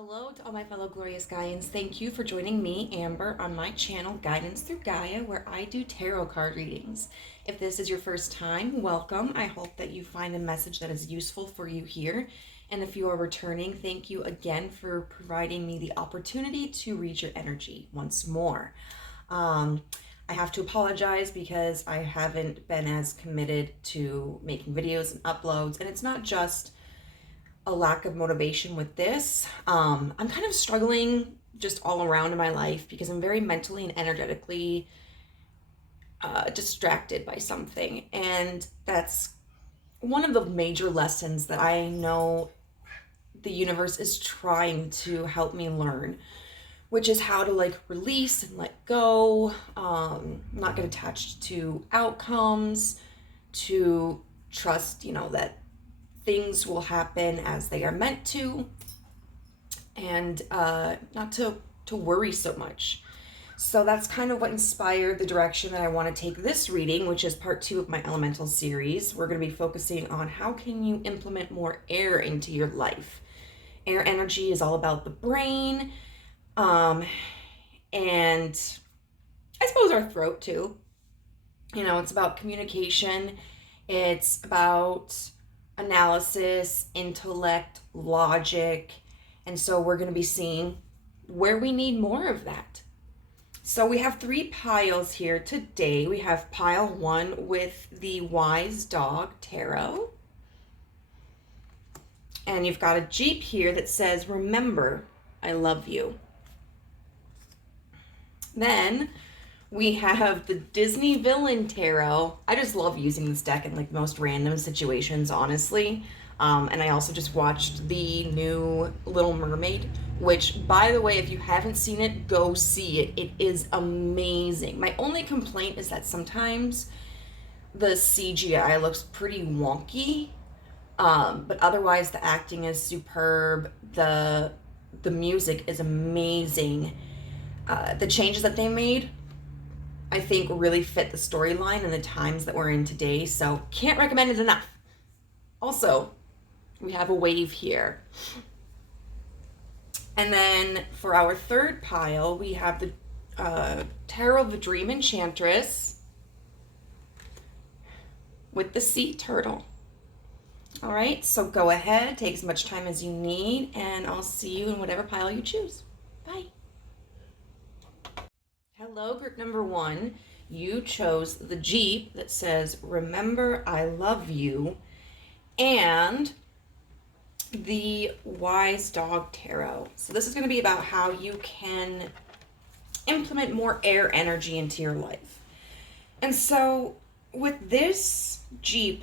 Hello to all my fellow glorious Gaians. Thank you for joining me, Amber, on my channel, Guidance Through Gaia, where I do tarot card readings. If this is your first time, welcome. I hope that you find a message that is useful for you here. And if you are returning, thank you again for providing me the opportunity to read your energy once more. I have to apologize because I haven't been as committed to making videos and uploads, and it's not just a lack of motivation with this. I'm kind of struggling just all around in my life because I'm very mentally and energetically distracted by something. And that's one of the major lessons that I know the universe is trying to help me learn, which is how to release and let go, not get attached to outcomes, to trust, that things will happen as they are meant to, and not to worry so much. So that's kind of what inspired the direction that I want to take this reading, which is part 2 of my elemental series. We're going to be focusing on how can you implement more air into your life. Air energy is all about the brain, and I suppose our throat too. It's about communication. It's about analysis, intellect, logic. And so we're going to be seeing where we need more of that. So we have 3 piles here today. We have pile 1 with the Wise Dog Tarot. And you've got a Jeep here that says, "Remember, I love you." Then we have the Disney Villain Tarot. I just love using this deck in most random situations, honestly. And I also just watched the new Little Mermaid, which, by the way, if you haven't seen it, go see it. It is amazing. My only complaint is that sometimes the CGI looks pretty wonky, but otherwise the acting is superb. The music is amazing. The changes that they made, I think, really fit the storyline and the times that we're in today, so can't recommend it enough. Also, we have a wave here. And then for our 3rd pile, we have the Tarot of the Dream Enchantress with the Sea Turtle. All right, so go ahead, take as much time as you need, and I'll see you in whatever pile you choose. Bye. Hello, group number 1. You chose the Jeep that says, "Remember, I love you," and the Wise Dog Tarot. So this is going to be about how you can implement more air energy into your life. And so with this Jeep,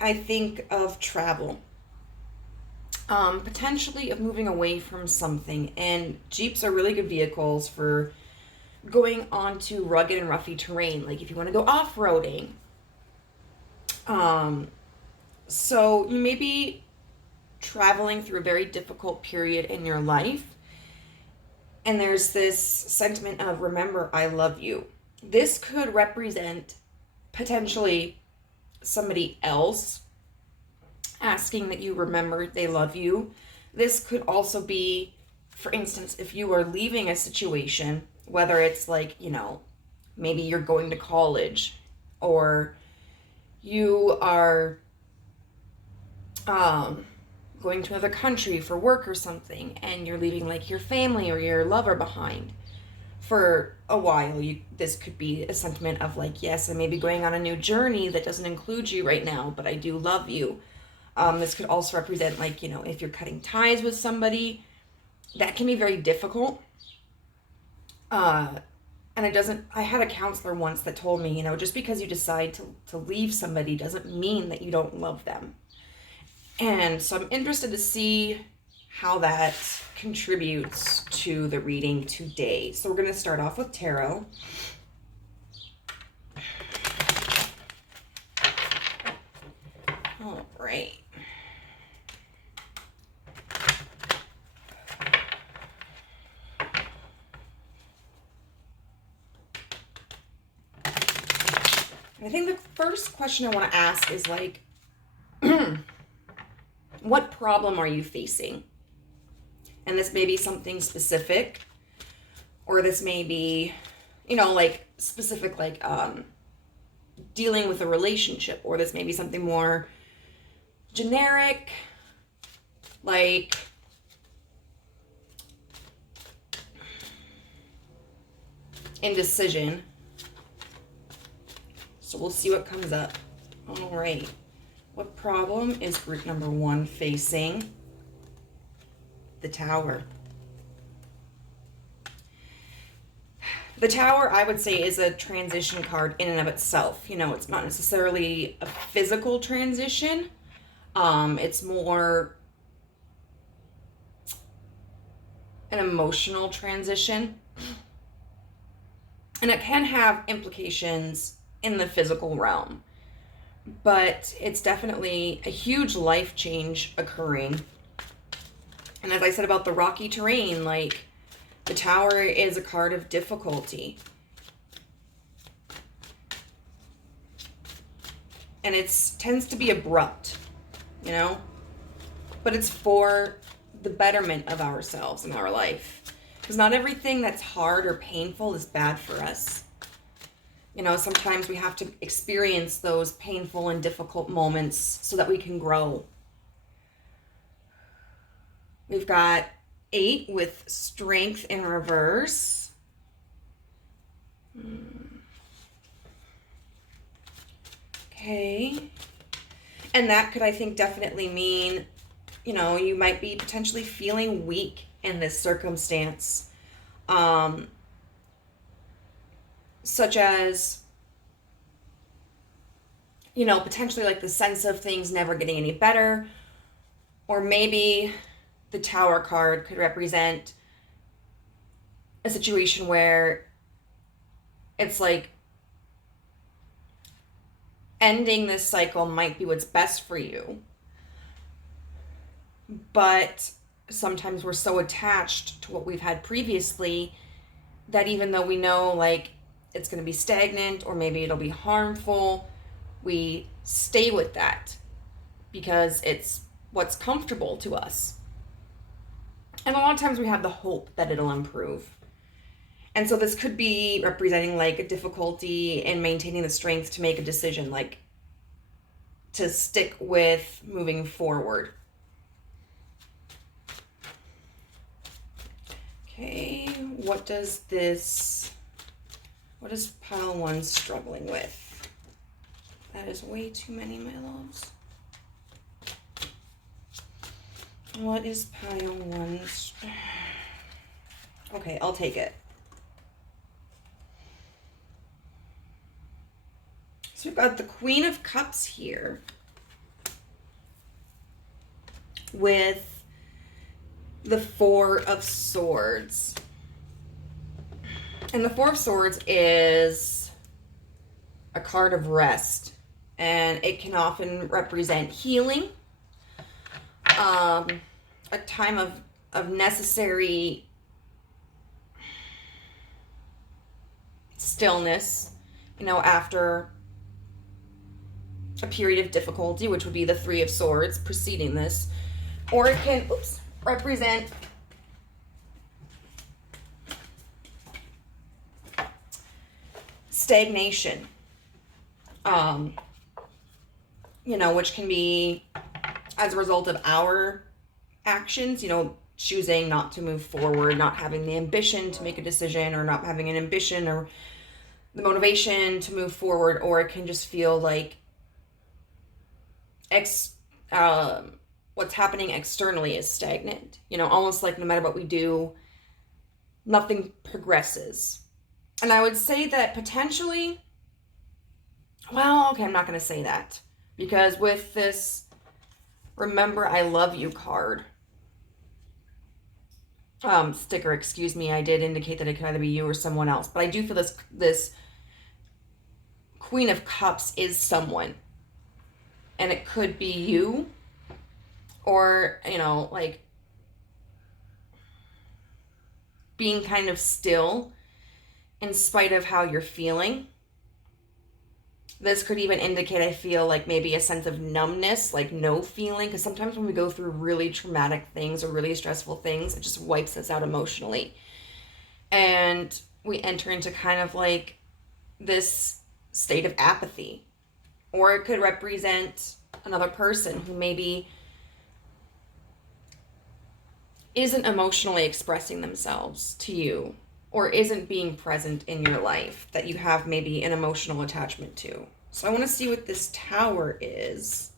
I think of travel, potentially of moving away from something. And Jeeps are really good vehicles for going onto rugged and roughy terrain, like if you want to go off-roading. So you may be traveling through a very difficult period in your life, and there's this sentiment of, "Remember, I love you." This could represent potentially somebody else asking that you remember they love you. This could also be, for instance, if you are leaving a situation, whether it's maybe you're going to college, or you are going to another country for work or something, and you're leaving your family or your lover behind for a while. This could be a sentiment of yes, I may be going on a new journey that doesn't include you right now, but I do love you. This could also represent if you're cutting ties with somebody, that can be very difficult. And I had a counselor once that told me, just because you decide to leave somebody doesn't mean that you don't love them. And so I'm interested to see how that contributes to the reading today. So we're going to start off with tarot. All right. I think the first question I want to ask is what problem are you facing? And this may be something specific, or this may be, like specific, like dealing with a relationship, or this may be something more generic, like indecision. So we'll see what comes up. All right. What problem is group number 1 facing? The Tower. The Tower, I would say, is a transition card in and of itself. It's not necessarily a physical transition. It's more an emotional transition. And it can have implications in the physical realm. But it's definitely a huge life change occurring. And as I said about the rocky terrain, like, the Tower is a card of difficulty. And it tends to be abrupt, but it's for the betterment of ourselves and our life. Because not everything that's hard or painful is bad for us. Sometimes we have to experience those painful and difficult moments so that we can grow. We've got 8 with strength in reverse. Okay. And that could, I think, definitely mean, you might be potentially feeling weak in this circumstance. Such as, potentially like the sense of things never getting any better. Or maybe the Tower card could represent a situation where it's like ending this cycle might be what's best for you. But sometimes we're so attached to what we've had previously that even though we know like it's going to be stagnant or maybe it'll be harmful, we stay with that because it's what's comfortable to us. And a lot of times we have the hope that it'll improve. And so this could be representing like a difficulty in maintaining the strength to make a decision, like to stick with moving forward. Okay, what is pile 1 struggling with? That is way too many, my loves. What is pile 1? Okay, I'll take it. So we've got the Queen of Cups here with the 4 of Swords. And the 4 of Swords is a card of rest. And it can often represent healing. A time of necessary stillness, after a period of difficulty, which would be the 3 of Swords preceding this. Or it can, represent stagnation, which can be as a result of our actions, choosing not to move forward, not having the ambition to make a decision, or not having an ambition or the motivation to move forward. Or it can just feel like what's happening externally is stagnant, almost like no matter what we do, nothing progresses. And I would say that potentially, I'm not going to say that, because with this Remember I Love You card, sticker, excuse me, I did indicate that it could either be you or someone else, but I do feel this Queen of Cups is someone, and it could be you, or, like being kind of still in spite of how you're feeling. This could even indicate, I feel like maybe a sense of numbness, like no feeling. Because sometimes when we go through really traumatic things or really stressful things, it just wipes us out emotionally. And we enter into kind of like this state of apathy. Or it could represent another person who maybe isn't emotionally expressing themselves to you, or isn't being present in your life, that you have maybe an emotional attachment to. So I want to see what this Tower is.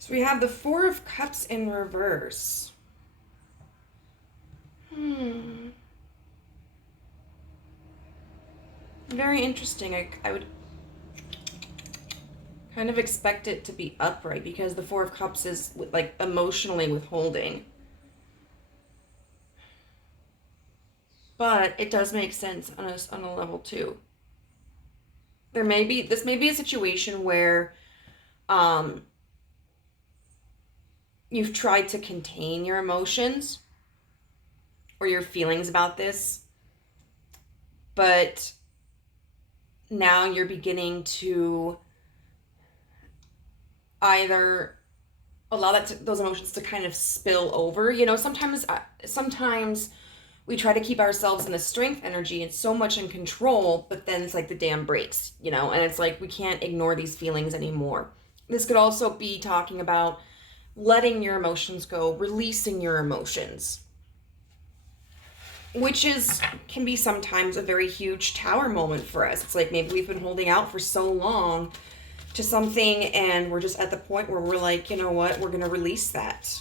So we have the Four of Cups in reverse. Very interesting. I would kind of expect it to be upright because the Four of Cups is like emotionally withholding. But it does make sense on a level too. This may be a situation where you've tried to contain your emotions or your feelings about this, but now you're beginning to either allow those emotions to kind of spill over. You know, sometimes we try to keep ourselves in the strength energy and so much in control, but then it's like the dam breaks, you know, and it's like we can't ignore these feelings anymore. This could also be talking about letting your emotions go, releasing your emotions, which can be sometimes a very huge Tower moment for us. It's like maybe we've been holding out for so long to something and we're just at the point where we're like, you know what, we're going to release that.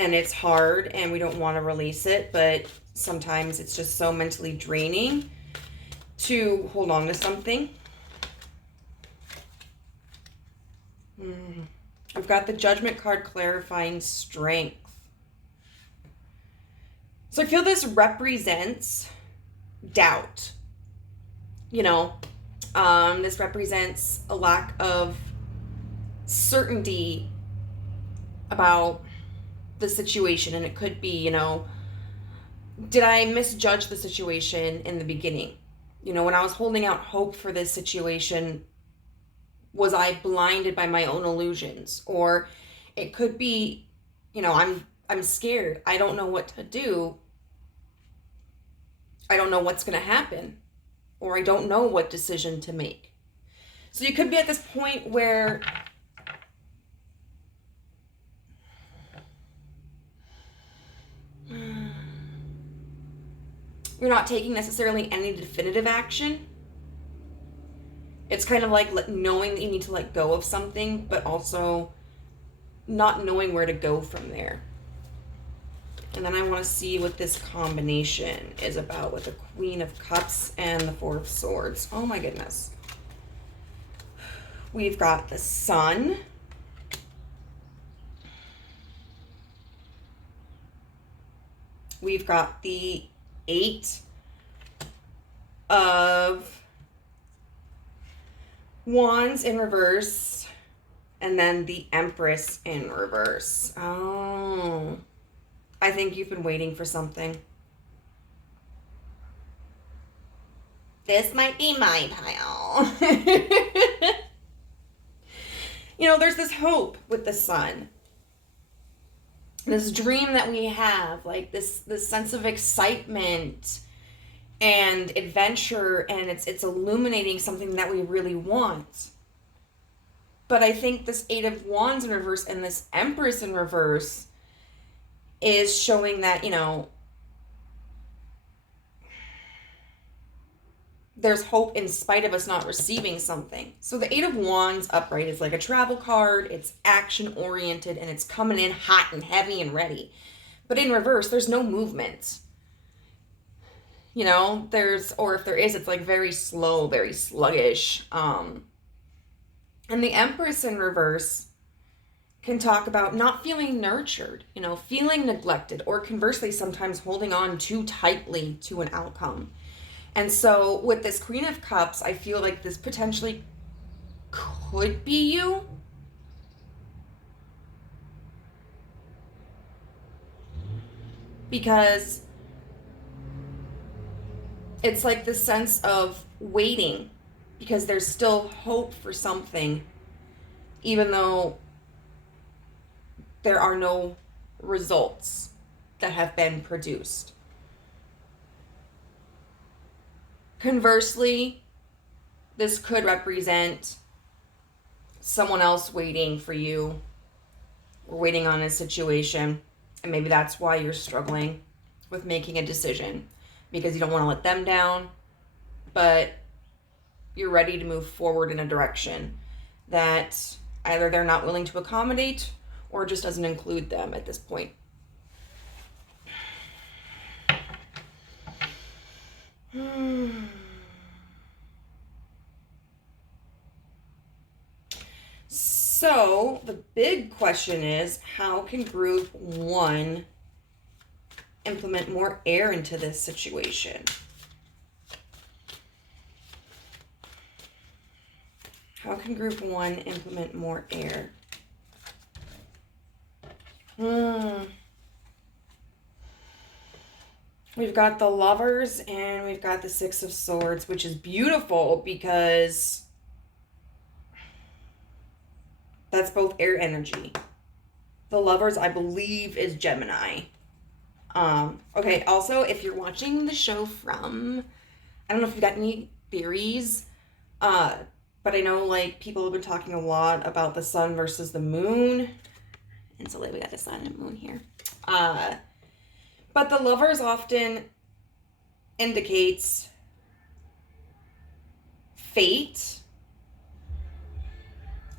And it's hard and we don't want to release it, but sometimes it's just so mentally draining to hold on to something. I've got the Judgment card clarifying strength. So I feel this represents doubt. You know, this represents a lack of certainty about the situation. And it could be, you know, did I misjudge the situation in the beginning? You know, when I was holding out hope for this situation, was I blinded by my own illusions? Or it could be, you know, I'm scared. I don't know what to do. I don't know what's going to happen. Or I don't know what decision to make. So you could be at this point where you're not taking necessarily any definitive action. It's kind of like knowing that you need to let go of something, but also not knowing where to go from there. And then I want to see what this combination is about with the Queen of Cups and the Four of Swords. Oh my goodness. We've got the Sun. We've got the Eight of Wands in reverse, and then the Empress in reverse. Oh, I think you've been waiting for something. This might be my pile. You know, there's this hope with the Sun. This dream that we have, like this sense of excitement and adventure, and it's illuminating something that we really want. But I think this Eight of Wands in reverse and this Empress in reverse is showing that, you know, there's hope in spite of us not receiving something. So the Eight of Wands upright is like a travel card. It's action oriented and it's coming in hot and heavy and ready. But in reverse, there's no movement. You know, or if there is, it's like very slow, very sluggish. And the Empress in reverse can talk about not feeling nurtured, feeling neglected, or conversely, sometimes holding on too tightly to an outcome. And so with this Queen of Cups, I feel like this potentially could be you. Because it's like the sense of waiting, because there's still hope for something, even though there are no results that have been produced. Conversely, this could represent someone else waiting for you, or waiting on a situation, and maybe that's why you're struggling with making a decision, because you don't want to let them down, but you're ready to move forward in a direction that either they're not willing to accommodate or just doesn't include them at this point. So the big question is, how can group 1 implement more air into this situation? How can group 1 implement more air? We've got the Lovers and we've got the Six of Swords, which is beautiful because that's both air energy. The Lovers, I believe, is Gemini. Okay, also, if you're watching the show from, I don't know if you've got any theories, but I know, like, people have been talking a lot about the sun versus the moon. And so, like, we got the sun and moon here. But the Lovers often indicates fate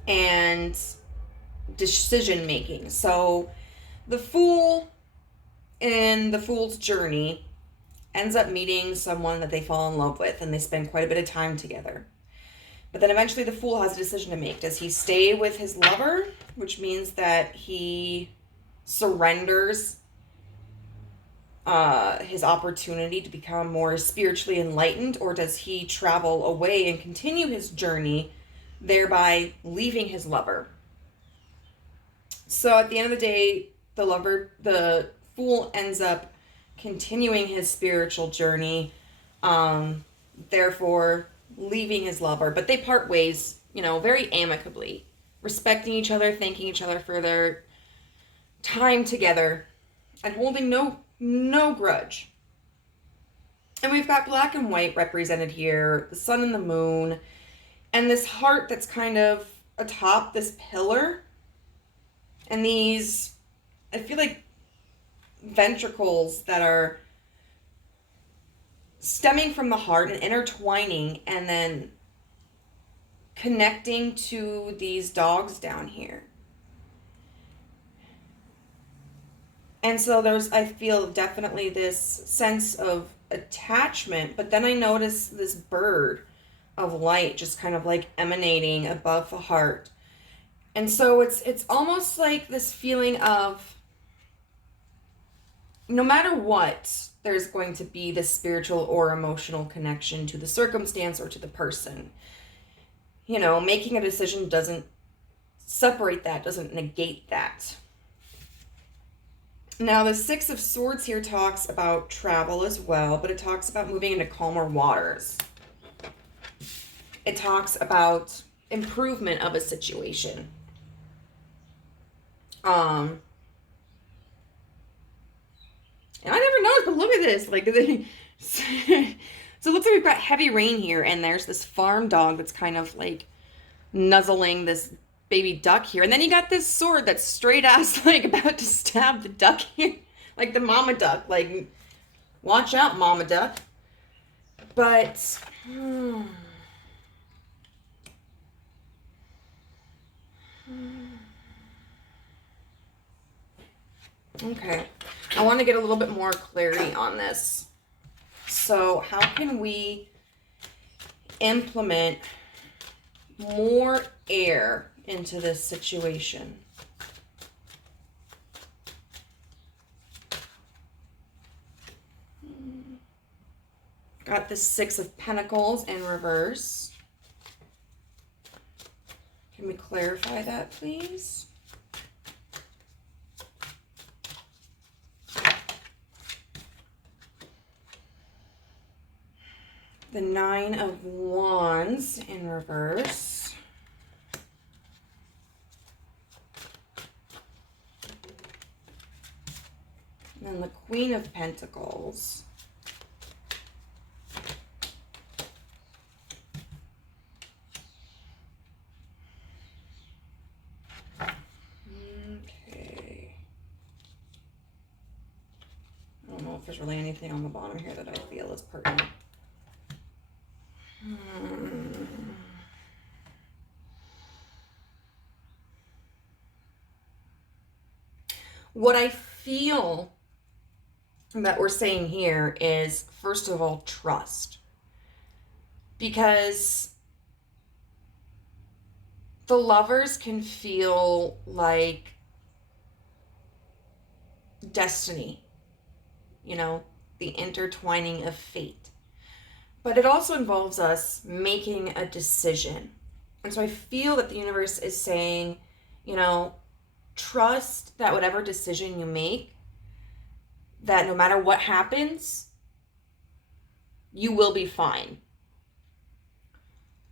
and decision making. So the Fool in the Fool's journey ends up meeting someone that they fall in love with, and they spend quite a bit of time together. But then eventually the Fool has a decision to make. Does he stay with his lover, which means that he surrenders his opportunity to become more spiritually enlightened, or does he travel away and continue his journey, thereby leaving his lover? So at the end of the day, the Fool ends up continuing his spiritual journey, therefore leaving his lover. But they part ways, very amicably, respecting each other, thanking each other for their time together, and holding no grudge. And we've got black and white represented here, the sun and the moon, and this heart that's kind of atop this pillar, and these, I feel like, ventricles that are stemming from the heart and intertwining and then connecting to these dogs down here. And so there's, I feel, definitely this sense of attachment, but then I notice this bird of light just kind of like emanating above the heart. And so it's almost like this feeling of, no matter what, there's going to be this spiritual or emotional connection to the circumstance or to the person. Making a decision doesn't separate that, doesn't negate that. Now, the Six of Swords here talks about travel as well, but it talks about moving into calmer waters. It talks about improvement of a situation. And I never noticed, but look at this. So it looks like we've got heavy rain here, and there's this farm dog that's kind of like nuzzling this baby duck here. And then you got this sword that's straight ass like about to stab the duck here. Like the mama duck. Like, watch out, mama duck. But okay. I want to get a little bit more clarity on this. So how can we implement more air into this situation? Got the Six of Pentacles in reverse. Can we clarify that, please? The Nine of Wands in reverse. And then the Queen of Pentacles. Okay. I don't know if there's really anything on the bottom here that I feel is pertinent. What I feel that we're saying here is, first of all, trust. Because the Lovers can feel like destiny, you know, the intertwining of fate. But it also involves us making a decision. And so I feel that the universe is saying, you know, trust that whatever decision you make, that no matter what happens, you will be fine.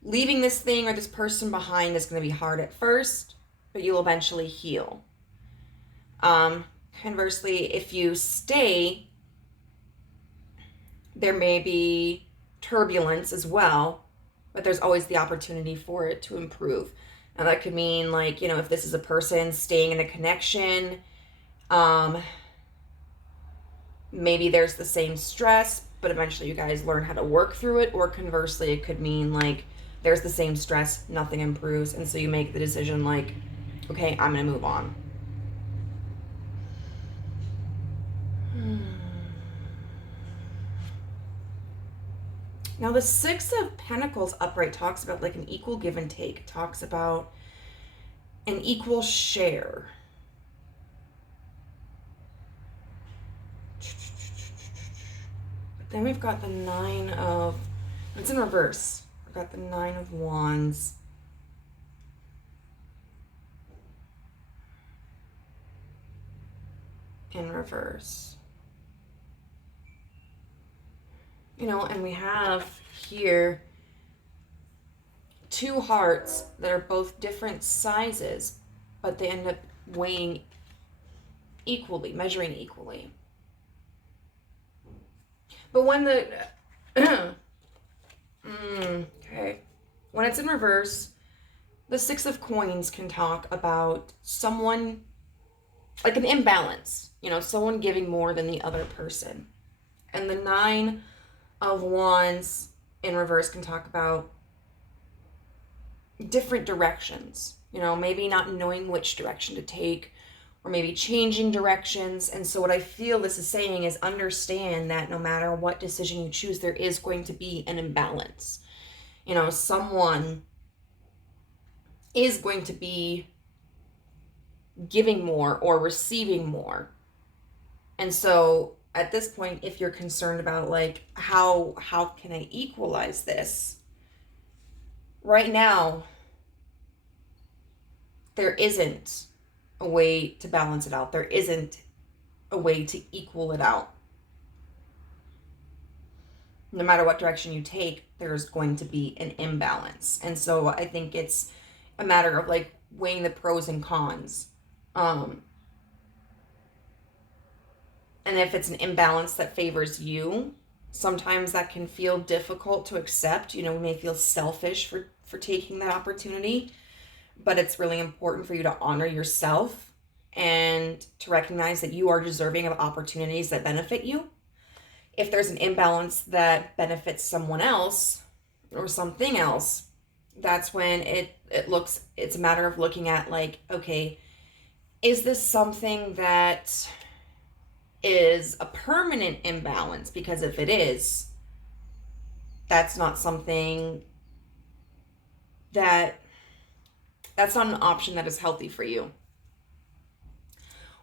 Leaving this thing or this person behind is going to be hard at first, but you'll eventually heal. Conversely, if you stay, there may be turbulence as well, but there's always the opportunity for it to improve. Now that could mean, like, you know, if this is a person staying in a connection, maybe there's the same stress, but eventually you guys learn how to work through it. Or conversely, it could mean like there's the same stress, nothing improves, and so you make the decision like, okay, I'm gonna move on. Now the Six of Pentacles upright talks about like an equal give and take. It talks about an equal share. But then we've got the Nine of, it's in reverse. We've got the Nine of Wands. In reverse. You know, and we have here two hearts that are both different sizes, but they end up weighing equally, measuring equally. But when the okay, when it's in reverse, the Six of Coins can talk about someone, like an imbalance, you know, someone giving more than the other person. And the Nine of Wands in reverse can talk about different directions, you know, maybe not knowing which direction to take, or maybe changing directions. And so what I feel this is saying is understand that no matter what decision you choose, there is going to be an imbalance. You know, someone is going to be giving more or receiving more. And so at this point, if you're concerned about like, how can I equalize this? Right now, there isn't a way to balance it out. There isn't a way to equal it out. No matter what direction you take, there's going to be an imbalance. And so I think it's a matter of like weighing the pros and cons. And if it's an imbalance that favors you, sometimes that can feel difficult to accept. You know, we may feel selfish for taking that opportunity, but it's really important for you to honor yourself and to recognize that you are deserving of opportunities that benefit you. If there's an imbalance that benefits someone else or something else, that's when it's a matter of looking at like, okay, is this something that is a permanent imbalance? Because if it is, that's not something that's not an option that is healthy for you.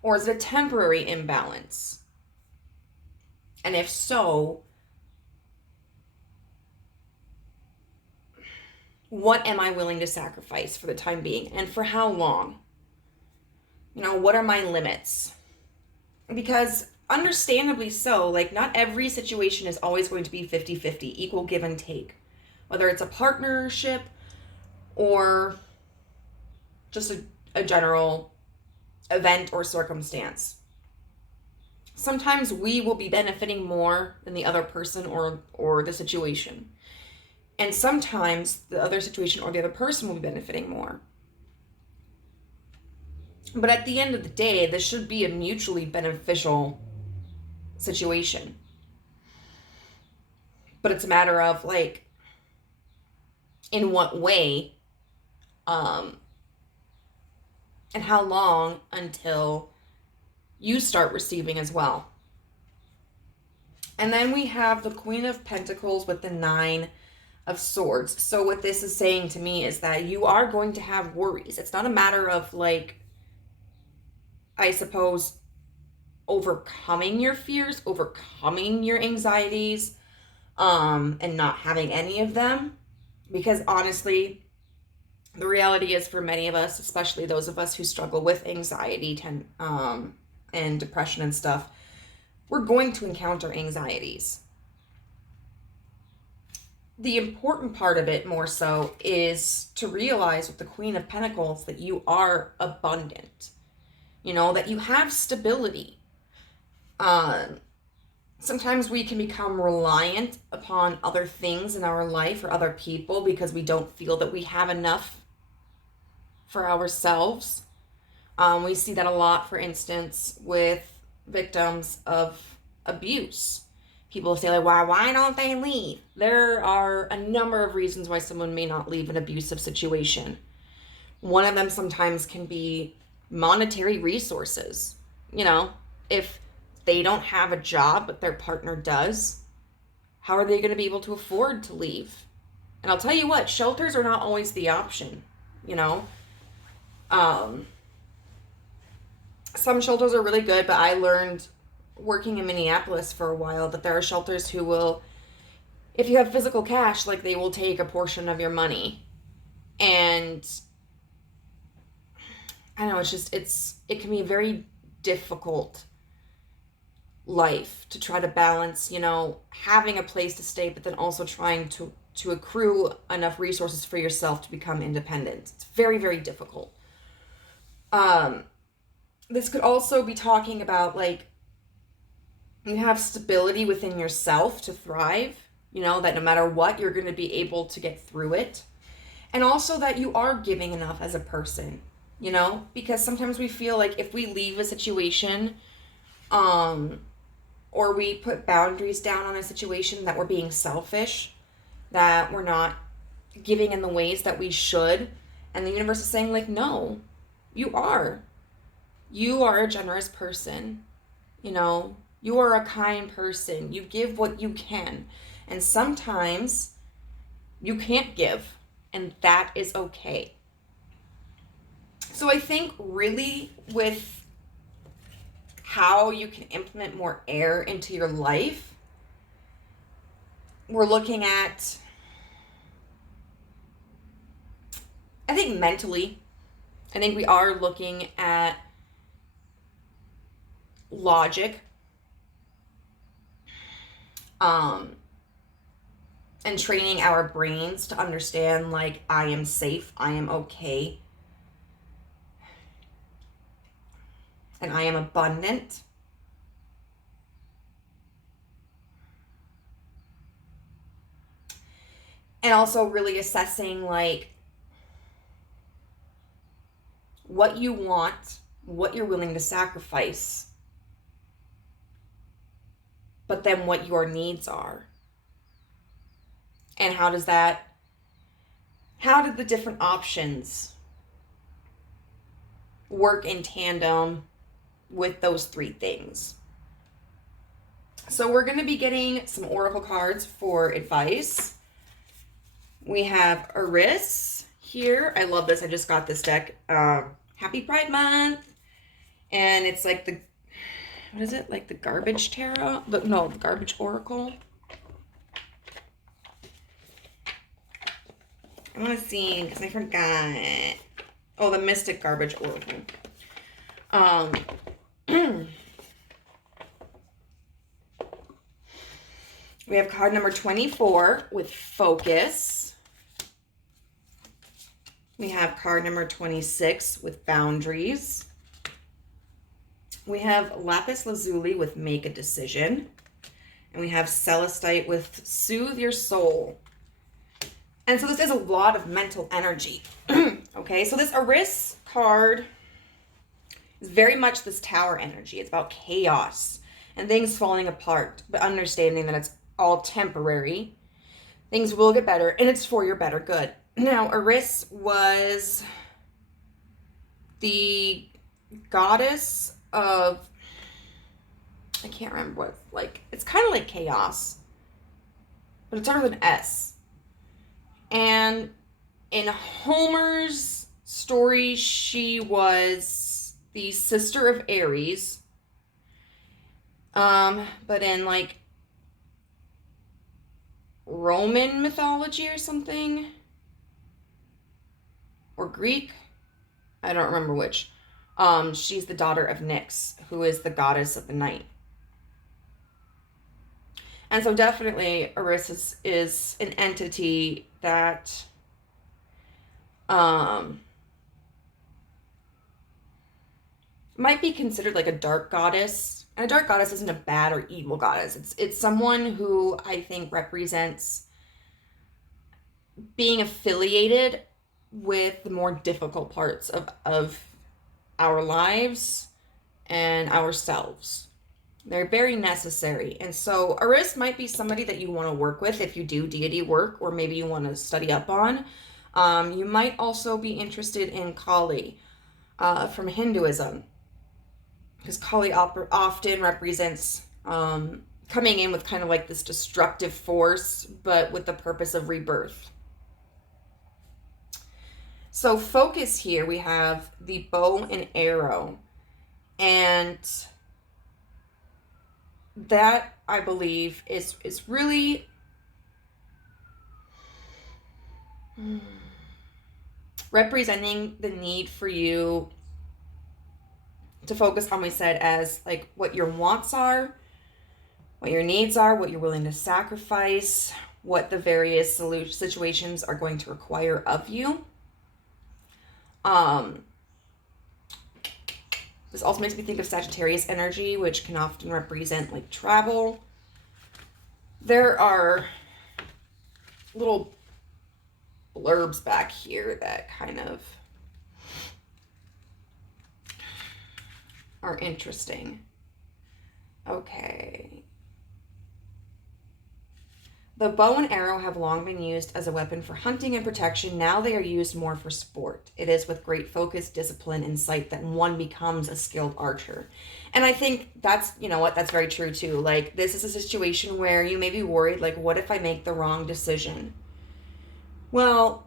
Or is it a temporary imbalance? And if so, what am I willing to sacrifice for the time being, and for how long? You know, what are my limits? Because understandably so, like, not every situation is always going to be 50-50, equal give and take. Whether it's a partnership or just a general event or circumstance. Sometimes we will be benefiting more than the other person or the situation. And sometimes the other situation or the other person will be benefiting more. But at the end of the day, this should be a mutually beneficial situation. But it's a matter of, like, in what way, and how long until you start receiving as well. And then we have the Queen of Pentacles with the Nine of Swords. So what this is saying to me is that you are going to have worries. It's not a matter of, like, I suppose, overcoming your fears, overcoming your anxieties, and not having any of them. Because honestly, the reality is, for many of us, especially those of us who struggle with anxiety and depression and stuff, we're going to encounter anxieties. The important part of it, more so, is to realize with the Queen of Pentacles that you are abundant. You know, that you have stability. Sometimes we can become reliant upon other things in our life or other people because we don't feel that we have enough for ourselves. We see that a lot, for instance, with victims of abuse. People say, like, why don't they leave? There are a number of reasons why someone may not leave an abusive situation. One of them sometimes can be monetary resources. You know, if they don't have a job but their partner does, how are they going to be able to afford to leave? And I'll tell you what, shelters are not always the option, you know. Some shelters are really good, but I learned working in Minneapolis for a while that there are shelters who will, if you have physical cash, like, they will take a portion of your money. And I don't know, it can be a very difficult life to try to balance, you know, having a place to stay, but then also trying to accrue enough resources for yourself to become independent. It's very, very difficult. This could also be talking about, like, you have stability within yourself to thrive, you know, that no matter what, you're going to be able to get through it. And also that you are giving enough as a person, you know, because sometimes we feel like if we leave a situation, or we put boundaries down on a situation, that we're being selfish, that we're not giving in the ways that we should. And the universe is saying, like, no, you are. You are a generous person. You know, you are a kind person. You give what you can. And sometimes you can't give, and that is okay. So I think really with how you can implement more air into your life, we're looking at, I think mentally, I think we are looking at logic, and training our brains to understand, like, I am safe, I am okay, and I am abundant. And also really assessing, like, what you want, what you're willing to sacrifice, but then what your needs are. And how did the different options work in tandem with those three things? So we're going to be getting some oracle cards for advice. We have Eris here. I love this. I just got this deck. Happy Pride Month. And it's like the, what is it? Like the garbage tarot? The garbage oracle. I want to see, because I forgot. Oh, the Mystic Garbage Oracle. We have card number 24 with focus. We have card number 26 with boundaries. We have lapis lazuli with make a decision. And we have celestite with soothe your soul. And so this is a lot of mental energy. Okay, so this Eris card is very much this tower energy. It's about chaos and things falling apart, but understanding that it's all temporary. Things will get better, and it's for your better good. Now, Eris was the goddess of, I can't remember what, like, it's kind of like chaos, but it's started with an S. And in Homer's story, she was the sister of Ares. But in, like, Roman mythology or something, or Greek, I don't remember which, she's the daughter of Nyx, who is the goddess of the night. And so definitely Eris is an entity that might be considered like a dark goddess. And a dark goddess isn't a bad or evil goddess. It's someone who I think represents being affiliated with the more difficult parts of our lives and ourselves. They're very necessary. And so Eris might be somebody that you want to work with if you do deity work, or maybe you want to study up on. You might also be interested in Kali from Hinduism, because Kali often represents coming in with kind of like this destructive force, but with the purpose of rebirth. So focus here, we have the bow and arrow. And that, I believe, is really representing the need for you to focus on what we said as like what your wants are, what your needs are, what you're willing to sacrifice, what the various situations are going to require of you. This also makes me think of Sagittarius energy, which can often represent like travel. There are little blurbs back here that kind of are interesting. Okay. The bow and arrow have long been used as a weapon for hunting and protection. Now they are used more for sport. It is with great focus, discipline, and sight that one becomes a skilled archer. And I think that's, you know what, that's very true too. Like, this is a situation where you may be worried, like, what if I make the wrong decision? Well,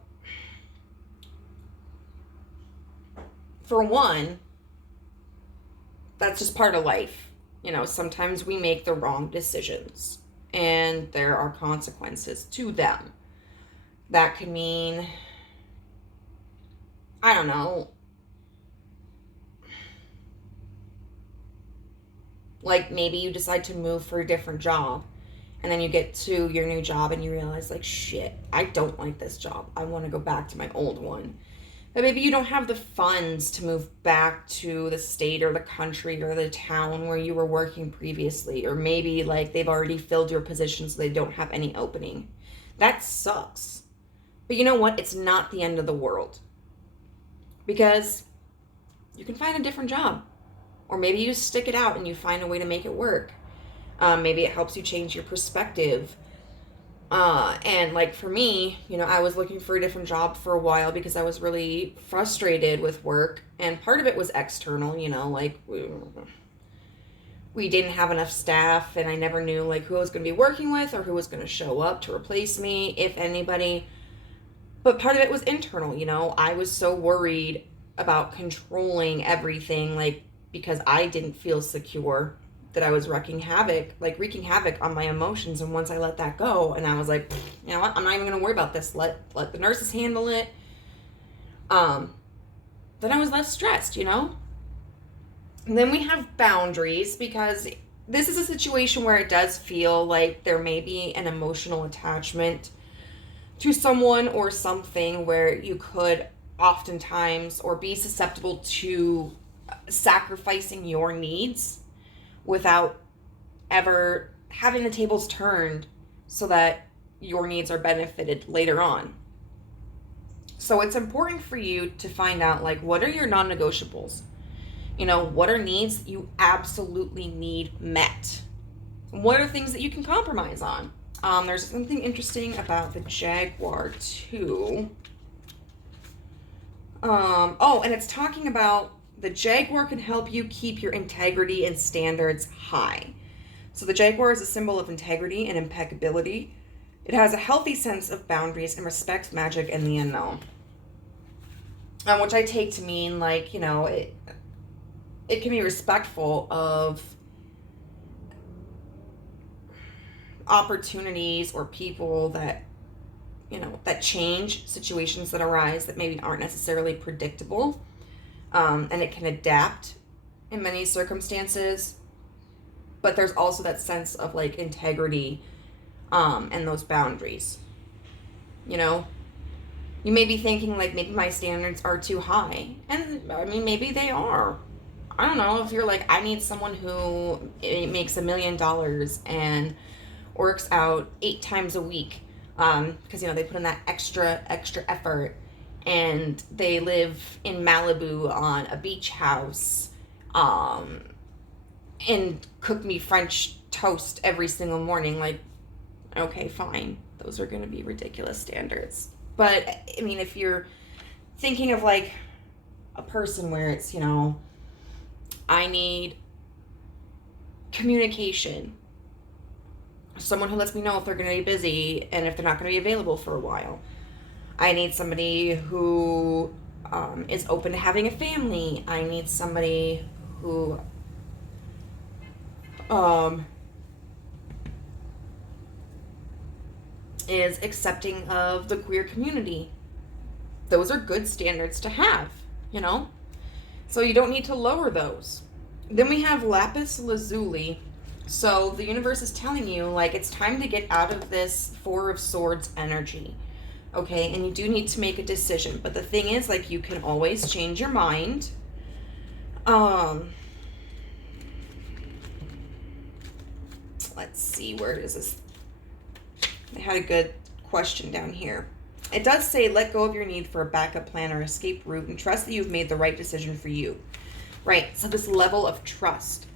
for one, that's just part of life. You know, sometimes we make the wrong decisions, and there are consequences to them. That could mean, I don't know, like maybe you decide to move for a different job, and then you get to your new job and you realize, like, shit, I don't like this job. I want to go back to my old one. But maybe you don't have the funds to move back to the state or the country or the town where you were working previously. Or maybe like they've already filled your position so they don't have any opening. That sucks. But you know what? It's not the end of the world. Because you can find a different job. Or maybe you stick it out and you find a way to make it work. Maybe it helps you change your perspective. And like for me, you know, I was looking for a different job for a while because I was really frustrated with work. And part of it was external, you know, like we didn't have enough staff, and I never knew like who I was going to be working with or who was going to show up to replace me, if anybody. But part of it was internal, you know. I was so worried about controlling everything, like, because I didn't feel secure that I was wreaking havoc on my emotions. And once I let that go, and I was like, you know what, I'm not even going to worry about this. Let the nurses handle it. Then I was less stressed, you know? And then we have boundaries, because this is a situation where it does feel like there may be an emotional attachment to someone or something, where you could oftentimes or be susceptible to sacrificing your needs without ever having the tables turned so that your needs are benefited later on. So it's important for you to find out, like, what are your non-negotiables? You know, what are needs that you absolutely need met? What are things that you can compromise on? There's something interesting about the Jaguar too. And it's talking about the Jaguar can help you keep your integrity and standards high. So the Jaguar is a symbol of integrity and impeccability. It has a healthy sense of boundaries and respects magic and the unknown. Which I take to mean, like, you know, it can be respectful of opportunities or people that, you know, that change, situations that arise that maybe aren't necessarily predictable. And it can adapt in many circumstances, but there's also that sense of, like, integrity, and those boundaries. You know, you may be thinking, like, maybe my standards are too high, and I mean, maybe they are. I don't know, if you're like, I need someone who makes $1 million and works out 8 times a week, because, you know, they put in that extra effort, and they live in Malibu on a beach house, and cook me French toast every single morning. Like, okay, fine. Those are going to be ridiculous standards. But, I mean, if you're thinking of, like, a person where it's, you know, I need communication. Someone who lets me know if they're going to be busy and if they're not going to be available for a while. I need somebody who is open to having a family. I need somebody who is accepting of the queer community. Those are good standards to have, you know? So you don't need to lower those. Then we have lapis lazuli. So the universe is telling you, like, it's time to get out of this Four of Swords energy. Okay, and you do need to make a decision. But the thing is, like, you can always change your mind. Let's see, where is this? I had a good question down here. It does say, let go of your need for a backup plan or escape route and trust that you've made the right decision for you. Right, so this level of trust.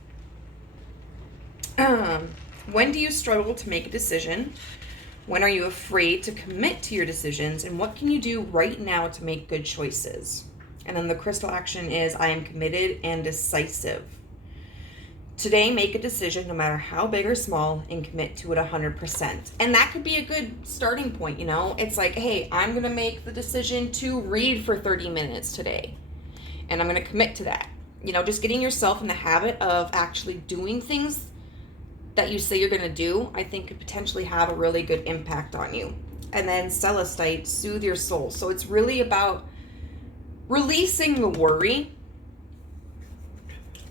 When do you struggle to make a decision? When are you afraid to commit to your decisions? And what can you do right now to make good choices? And then the crystal action is, I am committed and decisive. Today, make a decision, no matter how big or small, and commit to it 100%. And that could be a good starting point, you know? It's like, hey, I'm going to make the decision to read for 30 minutes today. And I'm going to commit to that. You know, just getting yourself in the habit of actually doing things that you say you're going to do, I think could potentially have a really good impact on you. And then Celestite, soothe your soul. So it's really about releasing the worry,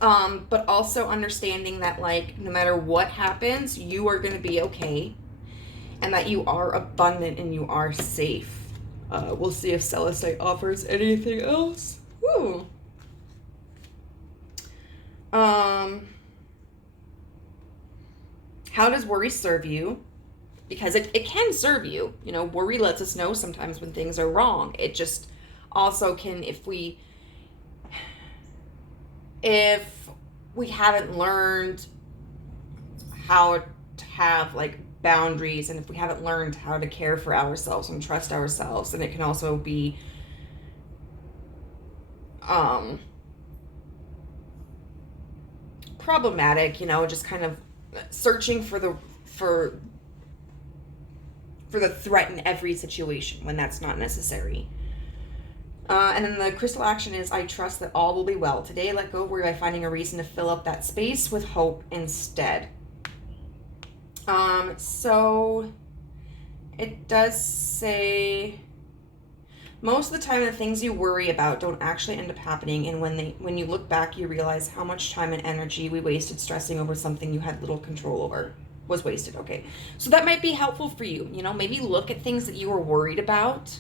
but also understanding that, like, no matter what happens, you are going to be okay, and that you are abundant and you are safe. We'll see if Celestite offers anything else. Woo. How does worry serve you? Because it can serve you. You know, worry lets us know sometimes when things are wrong. It just also can, if we haven't learned how to have, like, boundaries, and if we haven't learned how to care for ourselves and trust ourselves, then it can also be problematic, you know, just kind of searching for the threat in every situation when that's not necessary. And then the crystal action is, I trust that all will be well. Today, let go of worry by finding a reason to fill up that space with hope instead. So it does say, most of the time the things you worry about don't actually end up happening, and when you look back, you realize how much time and energy we wasted stressing over something you had little control over. Was wasted. Okay, so that might be helpful for you. You know, maybe look at things that you were worried about.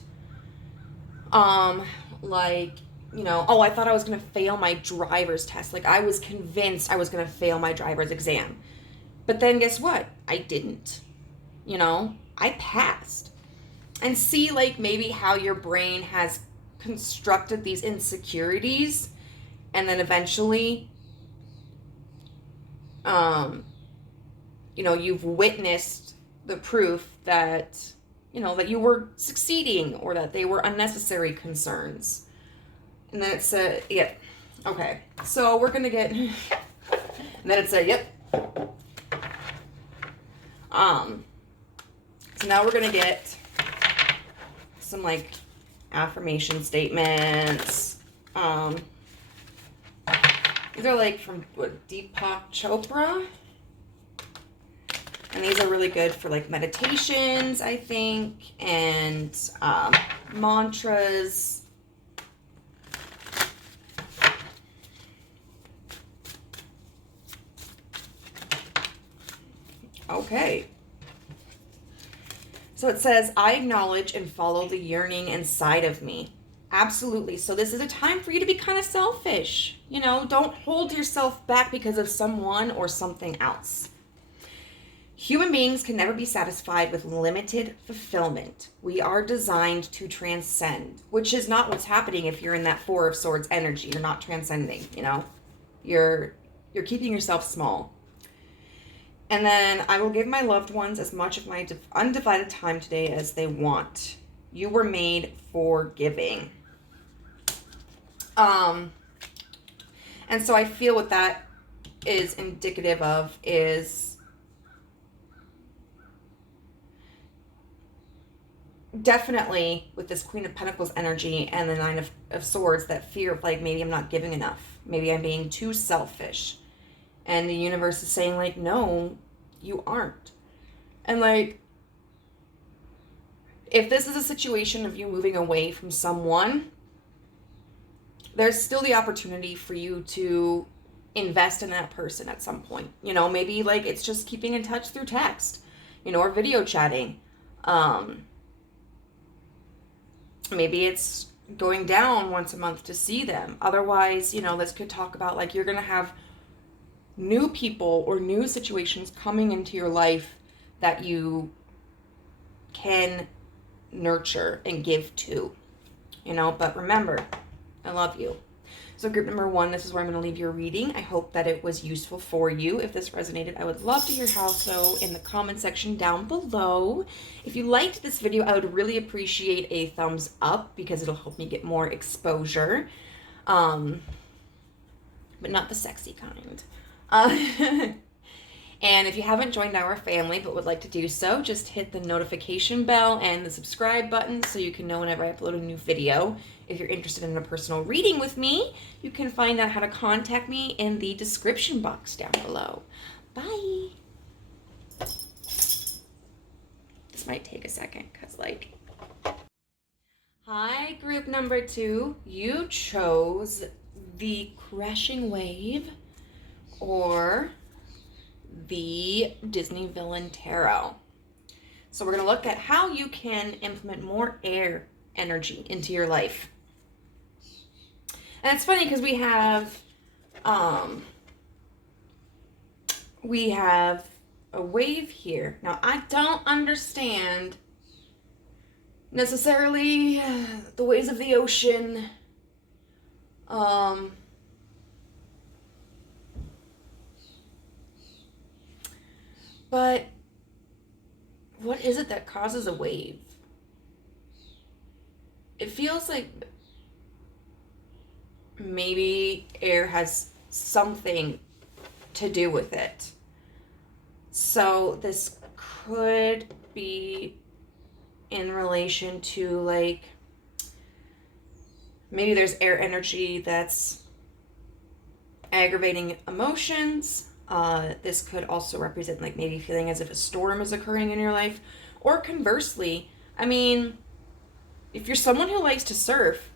Like, you know, oh, I thought I was going to fail my driver's test. Like, I was convinced I was going to fail my driver's exam. But then guess what? I didn't. You know, I passed. And see, like, maybe how your brain has constructed these insecurities, and then eventually, you know, you've witnessed the proof that, you know, that you were succeeding, or that they were unnecessary concerns. And then it's a, yeah. Okay. So we're going to get, and then it's a, yep. So now we're going to get some like affirmation statements. These are like from Deepak Chopra. And these are really good for like meditations, I think, and mantras. Okay. So it says, I acknowledge and follow the yearning inside of me. Absolutely. So this is a time for you to be kind of selfish. You know, don't hold yourself back because of someone or something else. Human beings can never be satisfied with limited fulfillment. We are designed to transcend, which is not what's happening if you're in that Four of Swords energy. You're not transcending, you know. You're keeping yourself small. And then, I will give my loved ones as much of my undivided time today as they want. You were made for giving. And so I feel what that is indicative of is definitely with this Queen of Pentacles energy and the Nine of Swords, that fear of like, maybe I'm not giving enough. Maybe I'm being too selfish. And the universe is saying like, no, you aren't. And like, if this is a situation of you moving away from someone, there's still the opportunity for you to invest in that person at some point. You know, maybe like it's just keeping in touch through text, you know, or video chatting. Maybe it's going down once a month to see them. Otherwise, you know, this could talk about like you're going to have new people or new situations coming into your life that you can nurture and give to, you know. But remember, I love you. So group number 1, this is where I'm going to leave your reading. I hope that it was useful for you. If this resonated, I would love to hear how so in the comment section down below. If you liked this video, I would really appreciate a thumbs up because it'll help me get more exposure. But not the sexy kind. And if you haven't joined our family but would like to do so, just hit the notification bell and the subscribe button so you can know whenever I upload a new video. If you're interested in a personal reading with me, you can find out how to contact me in the description box down below. Bye. This might take a second because like... Hi, group number 2. You chose the Crashing Wave or the Disney Villain Tarot. So we're going to look at how you can implement more air energy into your life. And it's funny because we have a wave here. Now, I don't understand necessarily the ways of the ocean. But what is it that causes a wave? It feels like maybe air has something to do with it. So this could be in relation to like Maybe there's air energy that's aggravating emotions. This could also represent like maybe feeling as if a storm is occurring in your life. Or conversely, I mean, if you're someone who likes to surf,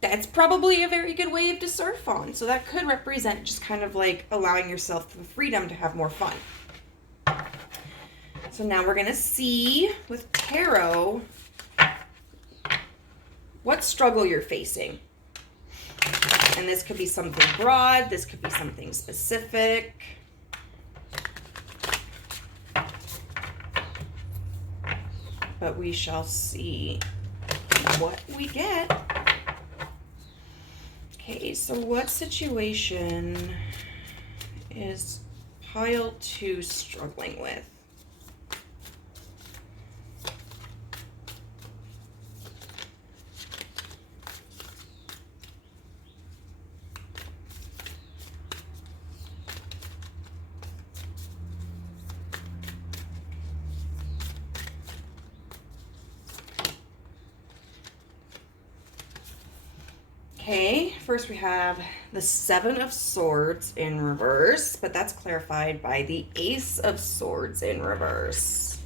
that's probably a very good wave to surf on. So that could represent just kind of like allowing yourself the freedom to have more fun. So now we're going to see with tarot what struggle you're facing. And this could be something broad. This could be something specific. But we shall see what we get. Okay, so what situation is pile 2 struggling with? Okay, first we have the 7 of Swords in reverse, but that's clarified by the Ace of Swords in reverse.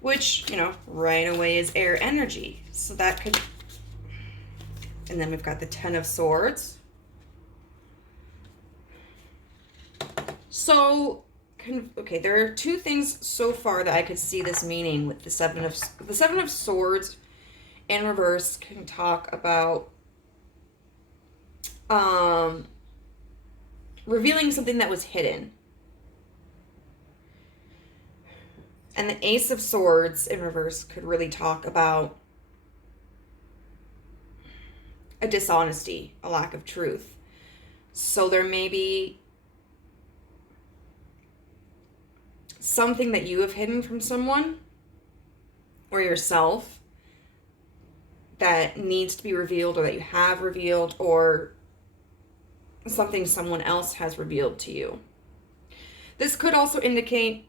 Which, you know, right away is air energy. So that could... And then we've got the 10 of Swords. So... Okay, there are 2 things so far that I could see this meaning with the 7 of Swords in reverse can talk about revealing something that was hidden. And the Ace of Swords in reverse could really talk about a dishonesty, a lack of truth. So there may be something that you have hidden from someone or yourself that needs to be revealed, or that you have revealed, or something someone else has revealed to you. This could also indicate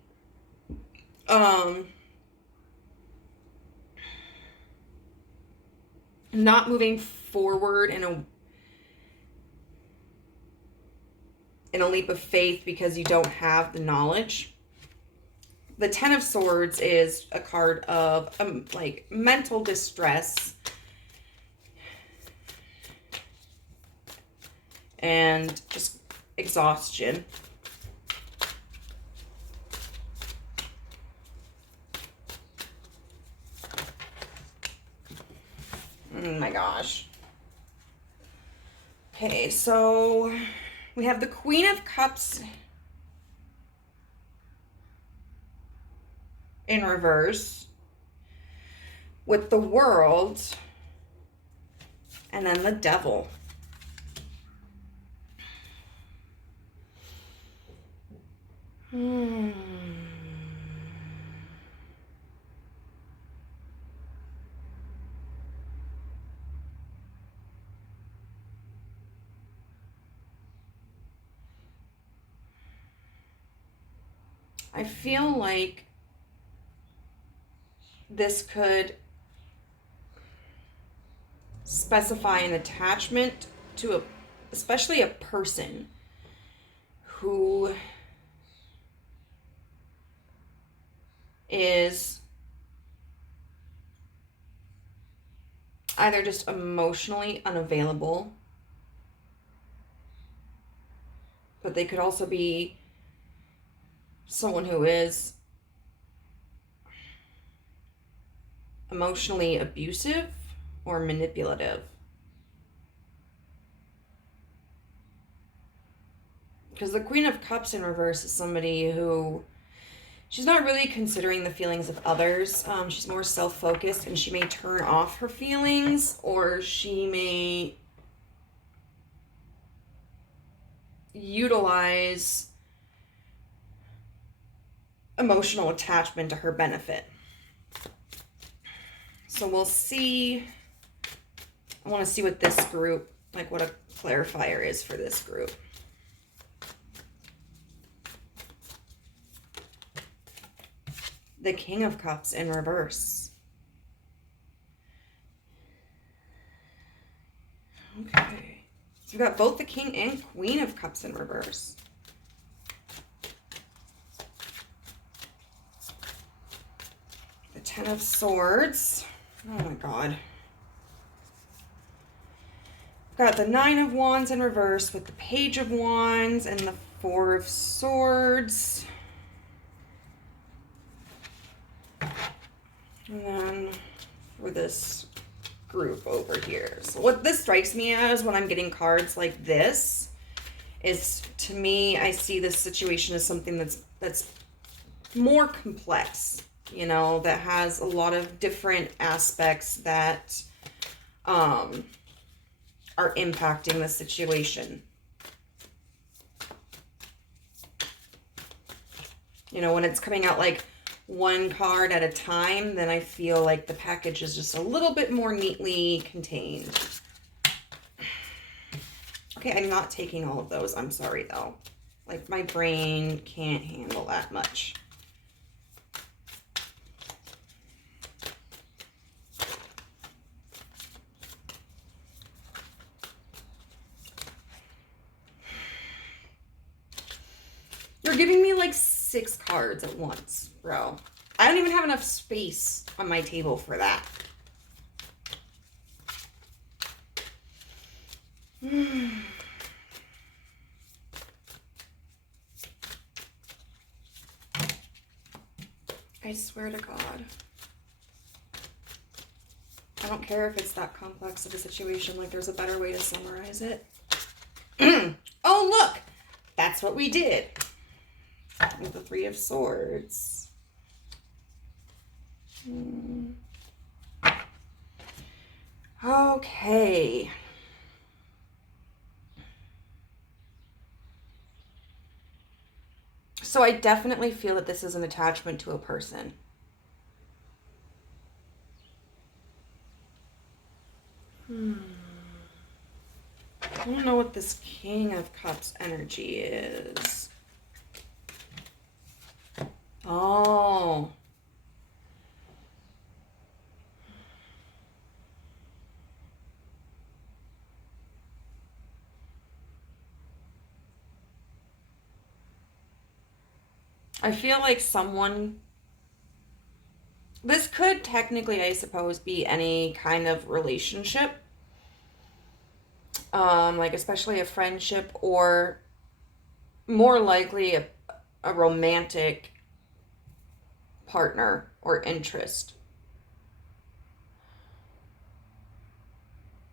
not moving forward in a leap of faith because you don't have the knowledge. The 10 of Swords is a card of like mental distress and just exhaustion. Oh my gosh. Okay, so we have the Queen of Cups in reverse with the World and then the Devil. I feel like this could specify an attachment to especially a person who is either just emotionally unavailable, but they could also be someone who is emotionally abusive or manipulative. Because the Queen of Cups in reverse is somebody who, she's not really considering the feelings of others. She's more self-focused, and she may turn off her feelings, or she may utilize emotional attachment to her benefit. So we'll see. I want to see what this group, like what a clarifier is for this group. the King of Cups in reverse. Okay. So we've got both the King and Queen of Cups in reverse. The Ten of Swords. Oh my God. We've got the Nine of Wands in reverse with the Page of Wands and the Four of Swords. And then for this group over here. So what this strikes me as when I'm getting cards like this is, to me, I see this situation as something that's more complex, you know, that has a lot of different aspects that are impacting the situation. You know, when it's coming out like one card at a time, then I feel like the package is just a little bit more neatly contained. Okay, I'm not taking all of those. I'm sorry, though. Like, my brain can't handle that much. You're giving me like 6 cards at once, bro. I don't even have enough space on my table for that. I swear to God. I don't care if it's that complex of a situation. Like, there's a better way to summarize it. Oh, look! That's what we did. With the Three of Swords. Okay. So I definitely feel that this is an attachment to a person. I don't know what this King of Cups energy is. Oh. I feel like someone... This could technically, I suppose, be any kind of relationship. Like especially a friendship, or more likely a romantic partner or interest.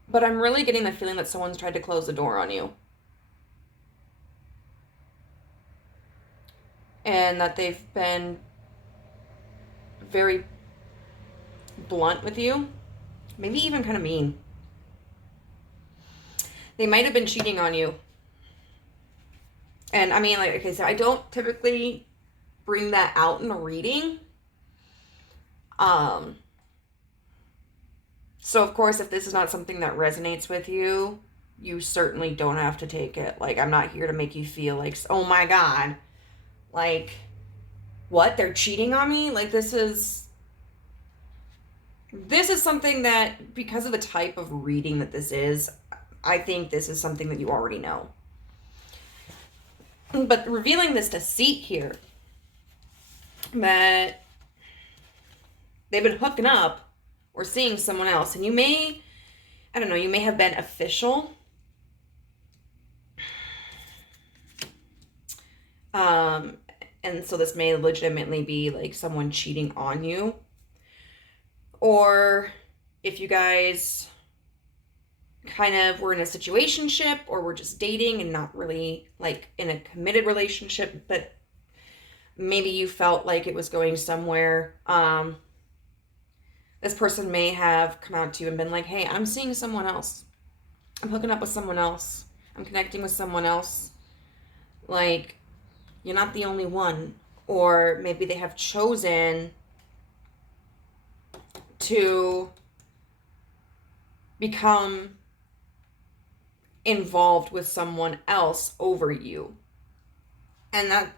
But I'm really getting the feeling that someone's tried to close the door on you. And that they've been very blunt with you. Maybe even kind of mean. They might have been cheating on you. And I mean, like, okay, so I don't typically bring that out in a reading. So of course, if this is not something that resonates with you, you certainly don't have to take it. Like, I'm not here to make you feel like, oh my God, like, what? They're cheating on me? Like, this is something that, because of the type of reading that this is, I think this is something that you already know. But revealing this deceit here, that they've been hooking up or seeing someone else, and you may, I don't know, you may have been official. And so this may legitimately be like someone cheating on you. Or if you guys kind of were in a situationship, or were just dating and not really like in a committed relationship, but maybe you felt like it was going somewhere. This person may have come out to you and been like, hey, I'm seeing someone else. I'm hooking up with someone else. I'm connecting with someone else. Like, you're not the only one. Or maybe they have chosen to become involved with someone else over you. And that,